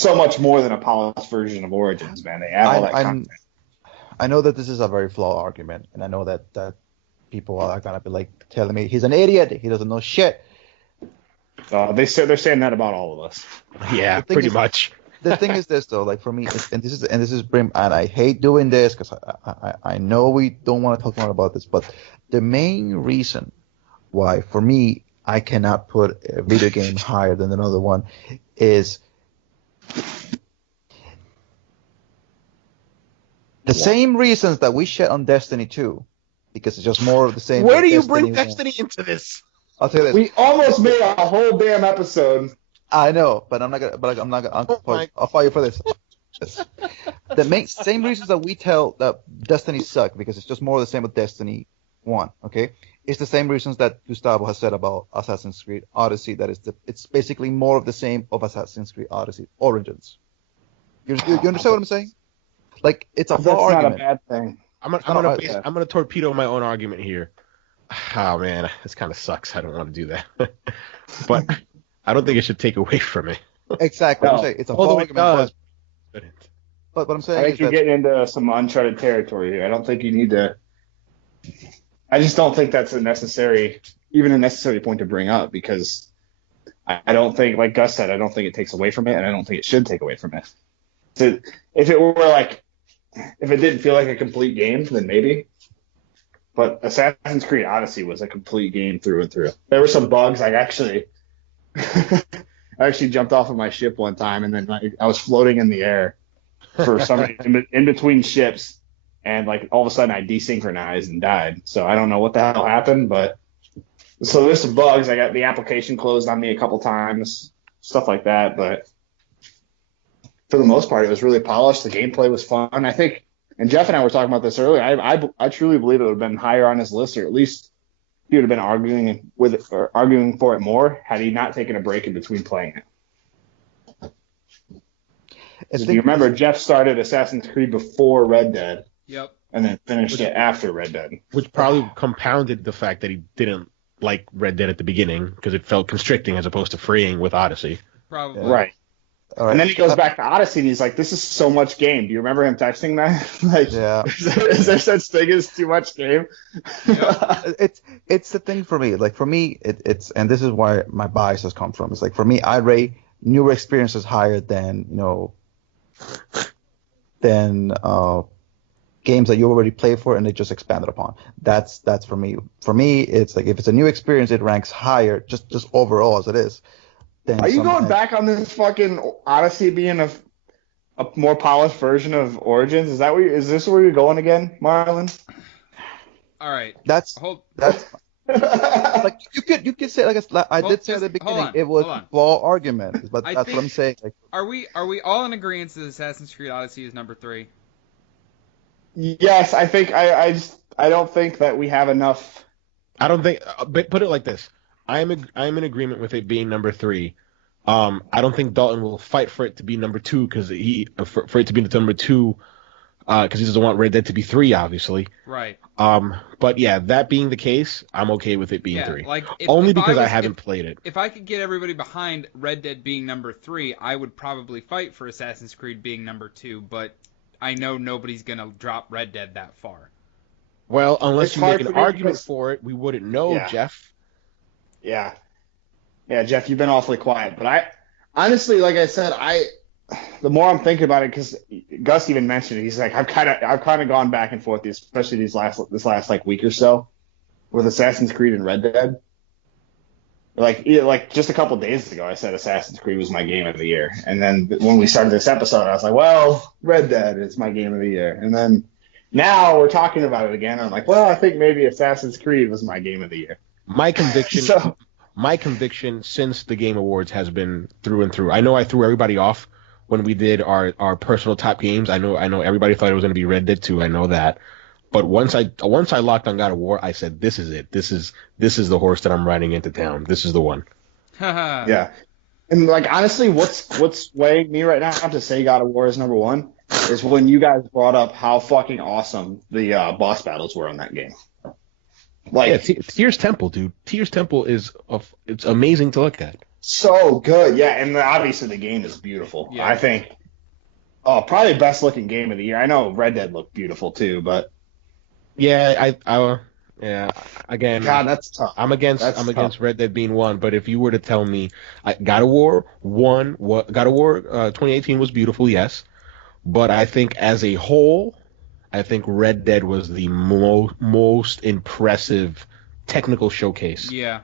so much more than a polished version of Origins, man. They add all that content. I know that this is a very flawed argument, and I know that people are gonna be like telling me he's an idiot, he doesn't know shit. They're saying that about all of us. Yeah, The thing pretty is- much. The thing is this though, like for me, and this is Brim, and I hate doing this because I know we don't want to talk more about this, but the main reason why for me I cannot put a video game higher than another one is the same reasons that we shit on Destiny 2, because it's just more of the same. Where that do you bring 1. Destiny into this? I'll tell you this. We almost made a whole damn episode. I know, but I'm not gonna. But I'm not gonna. I'll fire you for this. The same reasons that we tell that Destiny suck, because it's just more of the same with Destiny 1. Okay, it's the same reasons that Gustavo has said about Assassin's Creed Odyssey. That it's basically more of the same of Assassin's Creed Odyssey Origins. You understand what I'm saying? Like it's a That's flaw not argument. a bad thing. I'm not gonna bad. I'm gonna torpedo my own argument here. Oh man, this kind of sucks. I don't want to do that, but I don't think it should take away from it. Exactly. No. I'm saying it's a Although flaw it argument. does. But what I'm I saying think is you're that getting into some uncharted territory here. I don't think you need to. I just don't think that's even a necessary point to bring up, because I don't think, like Gus said, I don't think it takes away from it, and I don't think it should take away from it. So if it didn't feel like a complete game, then maybe. But Assassin's Creed Odyssey was a complete game through and through. There were some bugs. I actually jumped off of my ship one time, and then I was floating in the air for some in between ships, and like all of a sudden I desynchronized and died. So I don't know what the hell happened, but so there's some bugs. I got the application closed on me a couple times, stuff like that. But for the most part, it was really polished. The gameplay was fun. I think, and Jeff and I were talking about this earlier. I truly believe it would have been higher on his list, or at least he would have been arguing for it more had he not taken a break in between playing it. If you remember, Jeff started Assassin's Creed before Red Dead. Yep. And then finished it after Red Dead. Which probably compounded the fact that he didn't like Red Dead at the beginning because it felt constricting as opposed to freeing with Odyssey. Probably. Right. All And right. then he goes back to Odyssey and he's like, "This is so much game." Do you remember him texting that? Like, Yeah. is there such thing as too much game? Yep. It's the thing for me. Like for me, it's and this is why my biases come from. It's like for me, I rate newer experiences higher than than games that you already played for and they just expanded upon. That's for me. For me, it's like if it's a new experience, it ranks higher just overall as it is. Than Are you something going like, back on this fucking Odyssey being a more polished version of Origins? Is this where you're going again, Marlon? All right. that's Hold. that's like you could say like I Hold- did say at just the beginning hold on, it was hold on. a flawed argument, but I that's think- what I'm saying. Like, Are we all in agreement that Assassin's Creed Odyssey is number 3? Yes, I think I don't think that we have enough. I don't think. But put it like this: I'm in agreement with it being number 3. I don't think Dalton will fight for it to be number 2 because for it to be number 2 because he doesn't want Red Dead to be 3, obviously. Right. But yeah, that being the case, I'm okay with it being 3. Like Only if because I was- haven't played it. If I could get everybody behind Red Dead being number 3, I would probably fight for Assassin's Creed being number 2, but I know nobody's gonna drop Red Dead that far. Well, unless It's you make hard an for me argument because- for it, we wouldn't know, Yeah. Jeff. Yeah, Jeff, you've been awfully quiet, but I honestly, like I said, the more I'm thinking about it, because Gus even mentioned it, he's like, I've kind of gone back and forth, especially this last like week or so, with Assassin's Creed and Red Dead. Like just a couple days ago, I said Assassin's Creed was my game of the year, and then when we started this episode, I was like, well, Red Dead is my game of the year, and then now we're talking about it again. I'm like, well, I think maybe Assassin's Creed was my game of the year. My conviction, So my conviction since the Game Awards has been through and through. I know I threw everybody off when we did our personal top games. I know everybody thought it was going to be Red Dead 2. I know that. But once I locked on God of War, I said, this is it. This is the horse that I'm riding into town. This is the one. yeah, and like honestly, what's swaying me right now to say God of War is number 1 is when you guys brought up how fucking awesome the boss battles were on that game. Like Yeah, Tyr's Temple, dude. Tyr's Temple it's amazing to look at. so good, yeah, and obviously the game is beautiful. Yeah. I think, probably best looking game of the year. I know Red Dead looked beautiful too, but Yeah, yeah. Again, God, that's tough. I'm against Red Dead being 1. But if you were to tell me, God of War 2018 was beautiful, yes. But I think as a whole, I think Red Dead was the most impressive technical showcase. Yeah.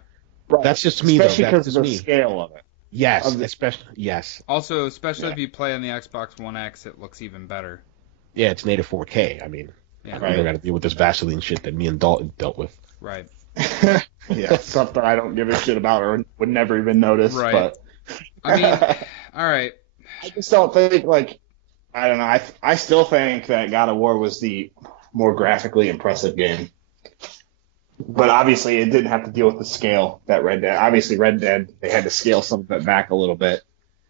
Right. That's just me, especially though. because That's of the just me. scale of it. Yes, Of the- yes. Also, especially Yeah. if you play on the Xbox One X, it looks even better. Yeah, it's native 4K. I mean, Yeah. I Right. don't got to deal with this Vaseline shit that me and Dalton dealt with. Right. Yeah, something I don't give a shit about or would never even notice. Right. But I mean, all right. I just don't think I don't know. I still think that God of War was the more graphically impressive game. But obviously, it didn't have to deal with the scale that Red Dead. Obviously, Red Dead, they had to scale some of it back a little bit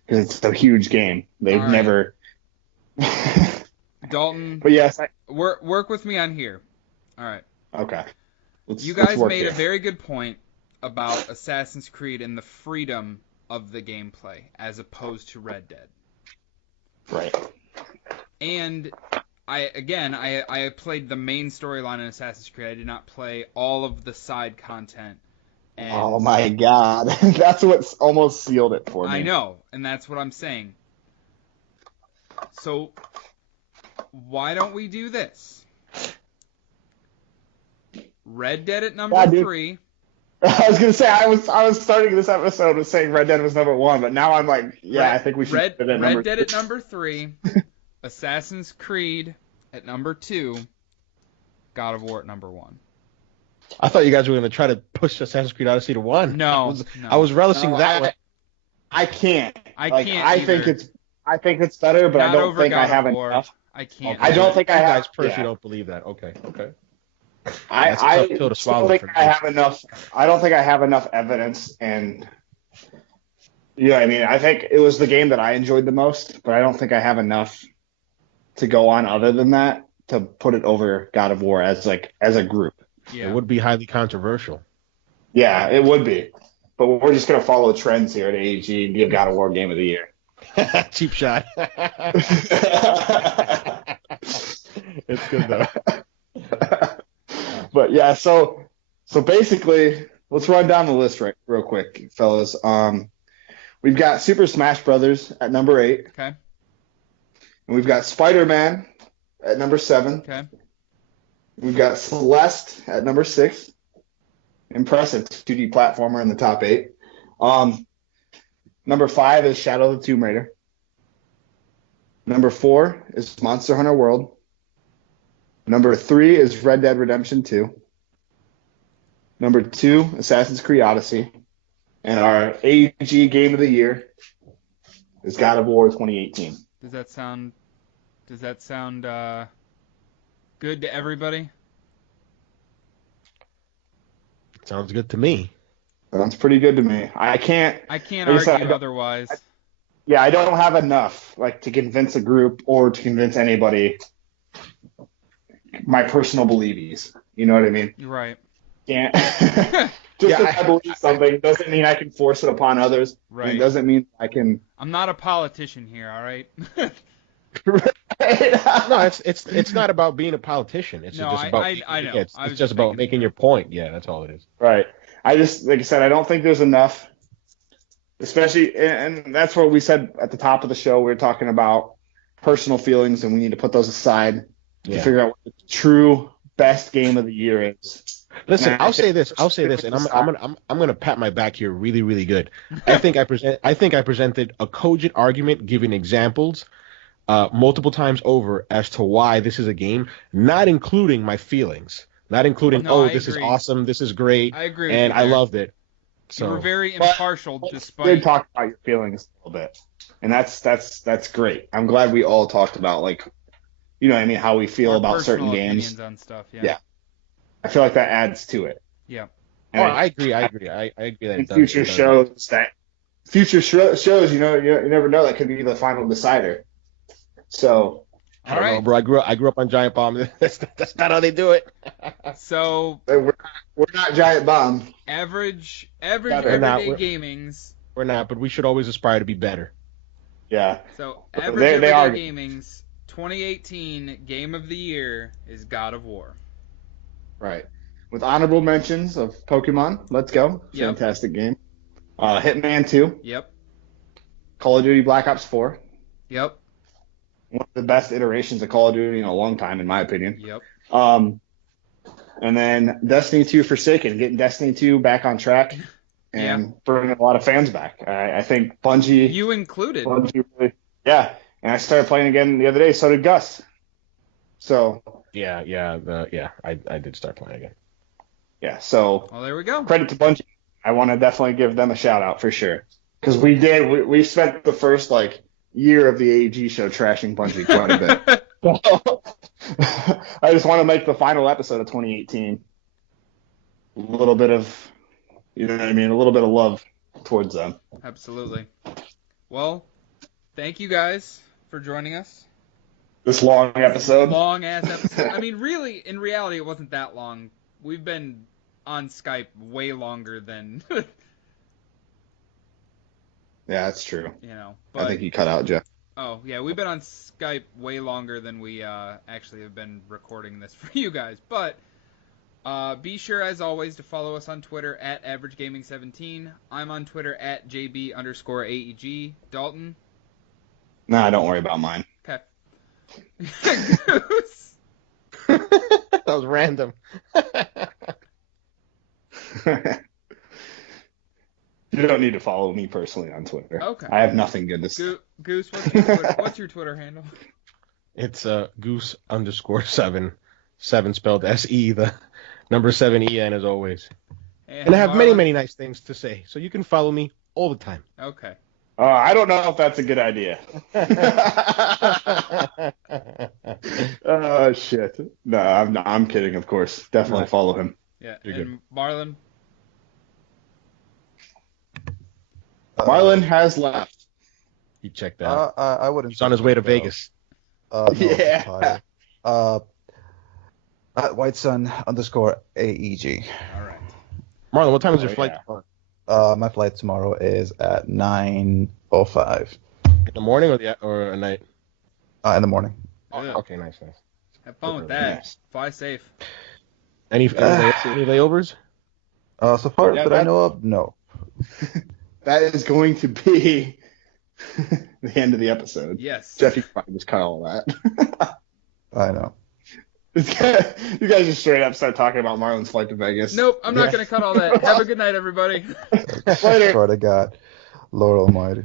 because it's a huge game. They've All right. never. Dalton, But yes, work with me on here. All right. okay. You let's guys work made here. a very good point about Assassin's Creed and the freedom of the gameplay as opposed to Red Dead. Right. And I played the main storyline in Assassin's Creed. I did not play all of the side content. And Oh my God, that's what's almost sealed it for me. I know, and that's what I'm saying. So why don't we do this? Red Dead at number Yeah, dude. 3. I was gonna say I was starting this episode with saying Red Dead was number 1, but now I'm like, I think we should Red put it at number Dead 2. at number 3. Assassin's Creed at number 2. God of War at number 1. I thought you guys were going to try to push Assassin's Creed Odyssey to 1. No, I was relishing No, that one. I can't. I Like, can't I either. think it's better, but Not I don't over think God I of have War. enough. I can't. I don't think I You have. guys personally yeah. don't believe that. Okay. That's a I tough pill to swallow don't think for me. I have enough. I don't think I have enough evidence, and I mean, I think it was the game that I enjoyed the most, but I don't think I have enough to go on other than that to put it over God of War as a group. Yeah. It would be highly controversial. Yeah, it would be, but we're just gonna follow trends here at AEG and give God of War Game of the Year. Cheap shot. It's good though. But yeah, so basically, let's run down the list real quick, fellas. We've got Super Smash Brothers at number 8, Okay. and we've got Spider-Man at number 7. Okay. We've got Celeste at number 6. Impressive 2D platformer in the top 8. Number 5 is Shadow of the Tomb Raider. Number 4 is Monster Hunter World. Number 3 is Red Dead Redemption 2. Number 2, Assassin's Creed Odyssey. And our AEG Game of the Year is God of War 2018. Does that sound good to everybody? Sounds good to me. Sounds pretty good to me. I can't argue otherwise. I don't have enough to convince a group or to convince anybody my personal beliefs. You know what I mean? You're right. Can't. Just because I believe something doesn't mean I can force it upon others. Right. It doesn't mean I can. I'm not a politician here, all right? No, it's not about being a politician. It's just about I know. It's just about making your point. Yeah, that's all it is. Right. I just, like I said, I don't think there's enough. Especially, and that's what we said at the top of the show. We were talking about personal feelings, and we need to put those aside to figure out what the true best game of the year is. Listen, I'll say this, and I'm gonna pat my back here really, really good. I think I presented a cogent argument, giving examples multiple times over as to why this is a game, not including my feelings, not including this is awesome, this is great, I agree, and I loved it. So you were very impartial, despite. We did talk about your feelings a little bit, and that's great. I'm glad we all talked about how we feel about certain games on stuff. Yeah. I feel like that adds to it. Yeah. I agree. I agree that it does. Future shows, you never know, that could be the final decider. So, I don't know, bro. I grew up on Giant Bomb. That's not how they do it. So we're not Giant Bomb. Average everyday gaming's. We're not, but we should always aspire to be better. Yeah. So average everyday gaming's 2018 Game of the Year is God of War. Right. With honorable mentions of Pokemon. Let's go. Yep. Fantastic game. Hitman 2. Yep. Call of Duty Black Ops 4. Yep. One of the best iterations of Call of Duty in a long time, in my opinion. Yep. And then Destiny 2 Forsaken, getting Destiny 2 back on track and bringing a lot of fans back. I think Bungie. You included. Bungie really, yeah. And I started playing again the other day. So did Gus. So. I did start playing again. Yeah. So. Well, there we go. Credit to Bungie. I want to definitely give them a shout out for sure. Because we spent the first year of the AEG show trashing Bungie quite a bit. I just want to make the final episode of 2018 a little bit of, a little bit of love towards them. Absolutely. Well, thank you guys for joining us. This long episode. Long ass episode. I mean, really, in reality, it wasn't that long. We've been on Skype way longer than. Yeah, that's true. But, I think you cut out, Jeff. Oh, yeah, we've been on Skype way longer than we actually have been recording this for you guys. But be sure, as always, to follow us on Twitter at AverageGaming17. I'm on Twitter at JB_AEG. Dalton? Nah, don't worry about mine. Okay. Goose? That was random. You don't need to follow me personally on Twitter. Okay. I have nothing good to say. Goose, what's your Twitter handle? It's Goose_7. 7 spelled SE, the number 7EN as always. And I have many, many nice things to say, so you can follow me all the time. Okay. I don't know if that's a good idea. Oh, shit. No, I'm kidding, of course. Definitely follow him. Yeah, and Marlon? Marlon has left. He checked out. I wouldn't. He's on his way to Vegas. No, yeah. At Whitesun_AEG. All right. Marlon, what time is your flight tomorrow? My flight tomorrow is at 9:05. In the morning or at night? In the morning. Oh, Ugh. okay, nice. Have fun with Early. that. Nice. Fly safe. Any layovers? So far Yeah, that I know of, no. That is going to be the end of the episode. Yes. Jeff, you can probably just cut all that. I know. You guys just straight up start talking about Marlon's flight to Vegas. Nope, I'm not going to cut all that. Have a good night, everybody. Later. Swear to God, Lord Almighty.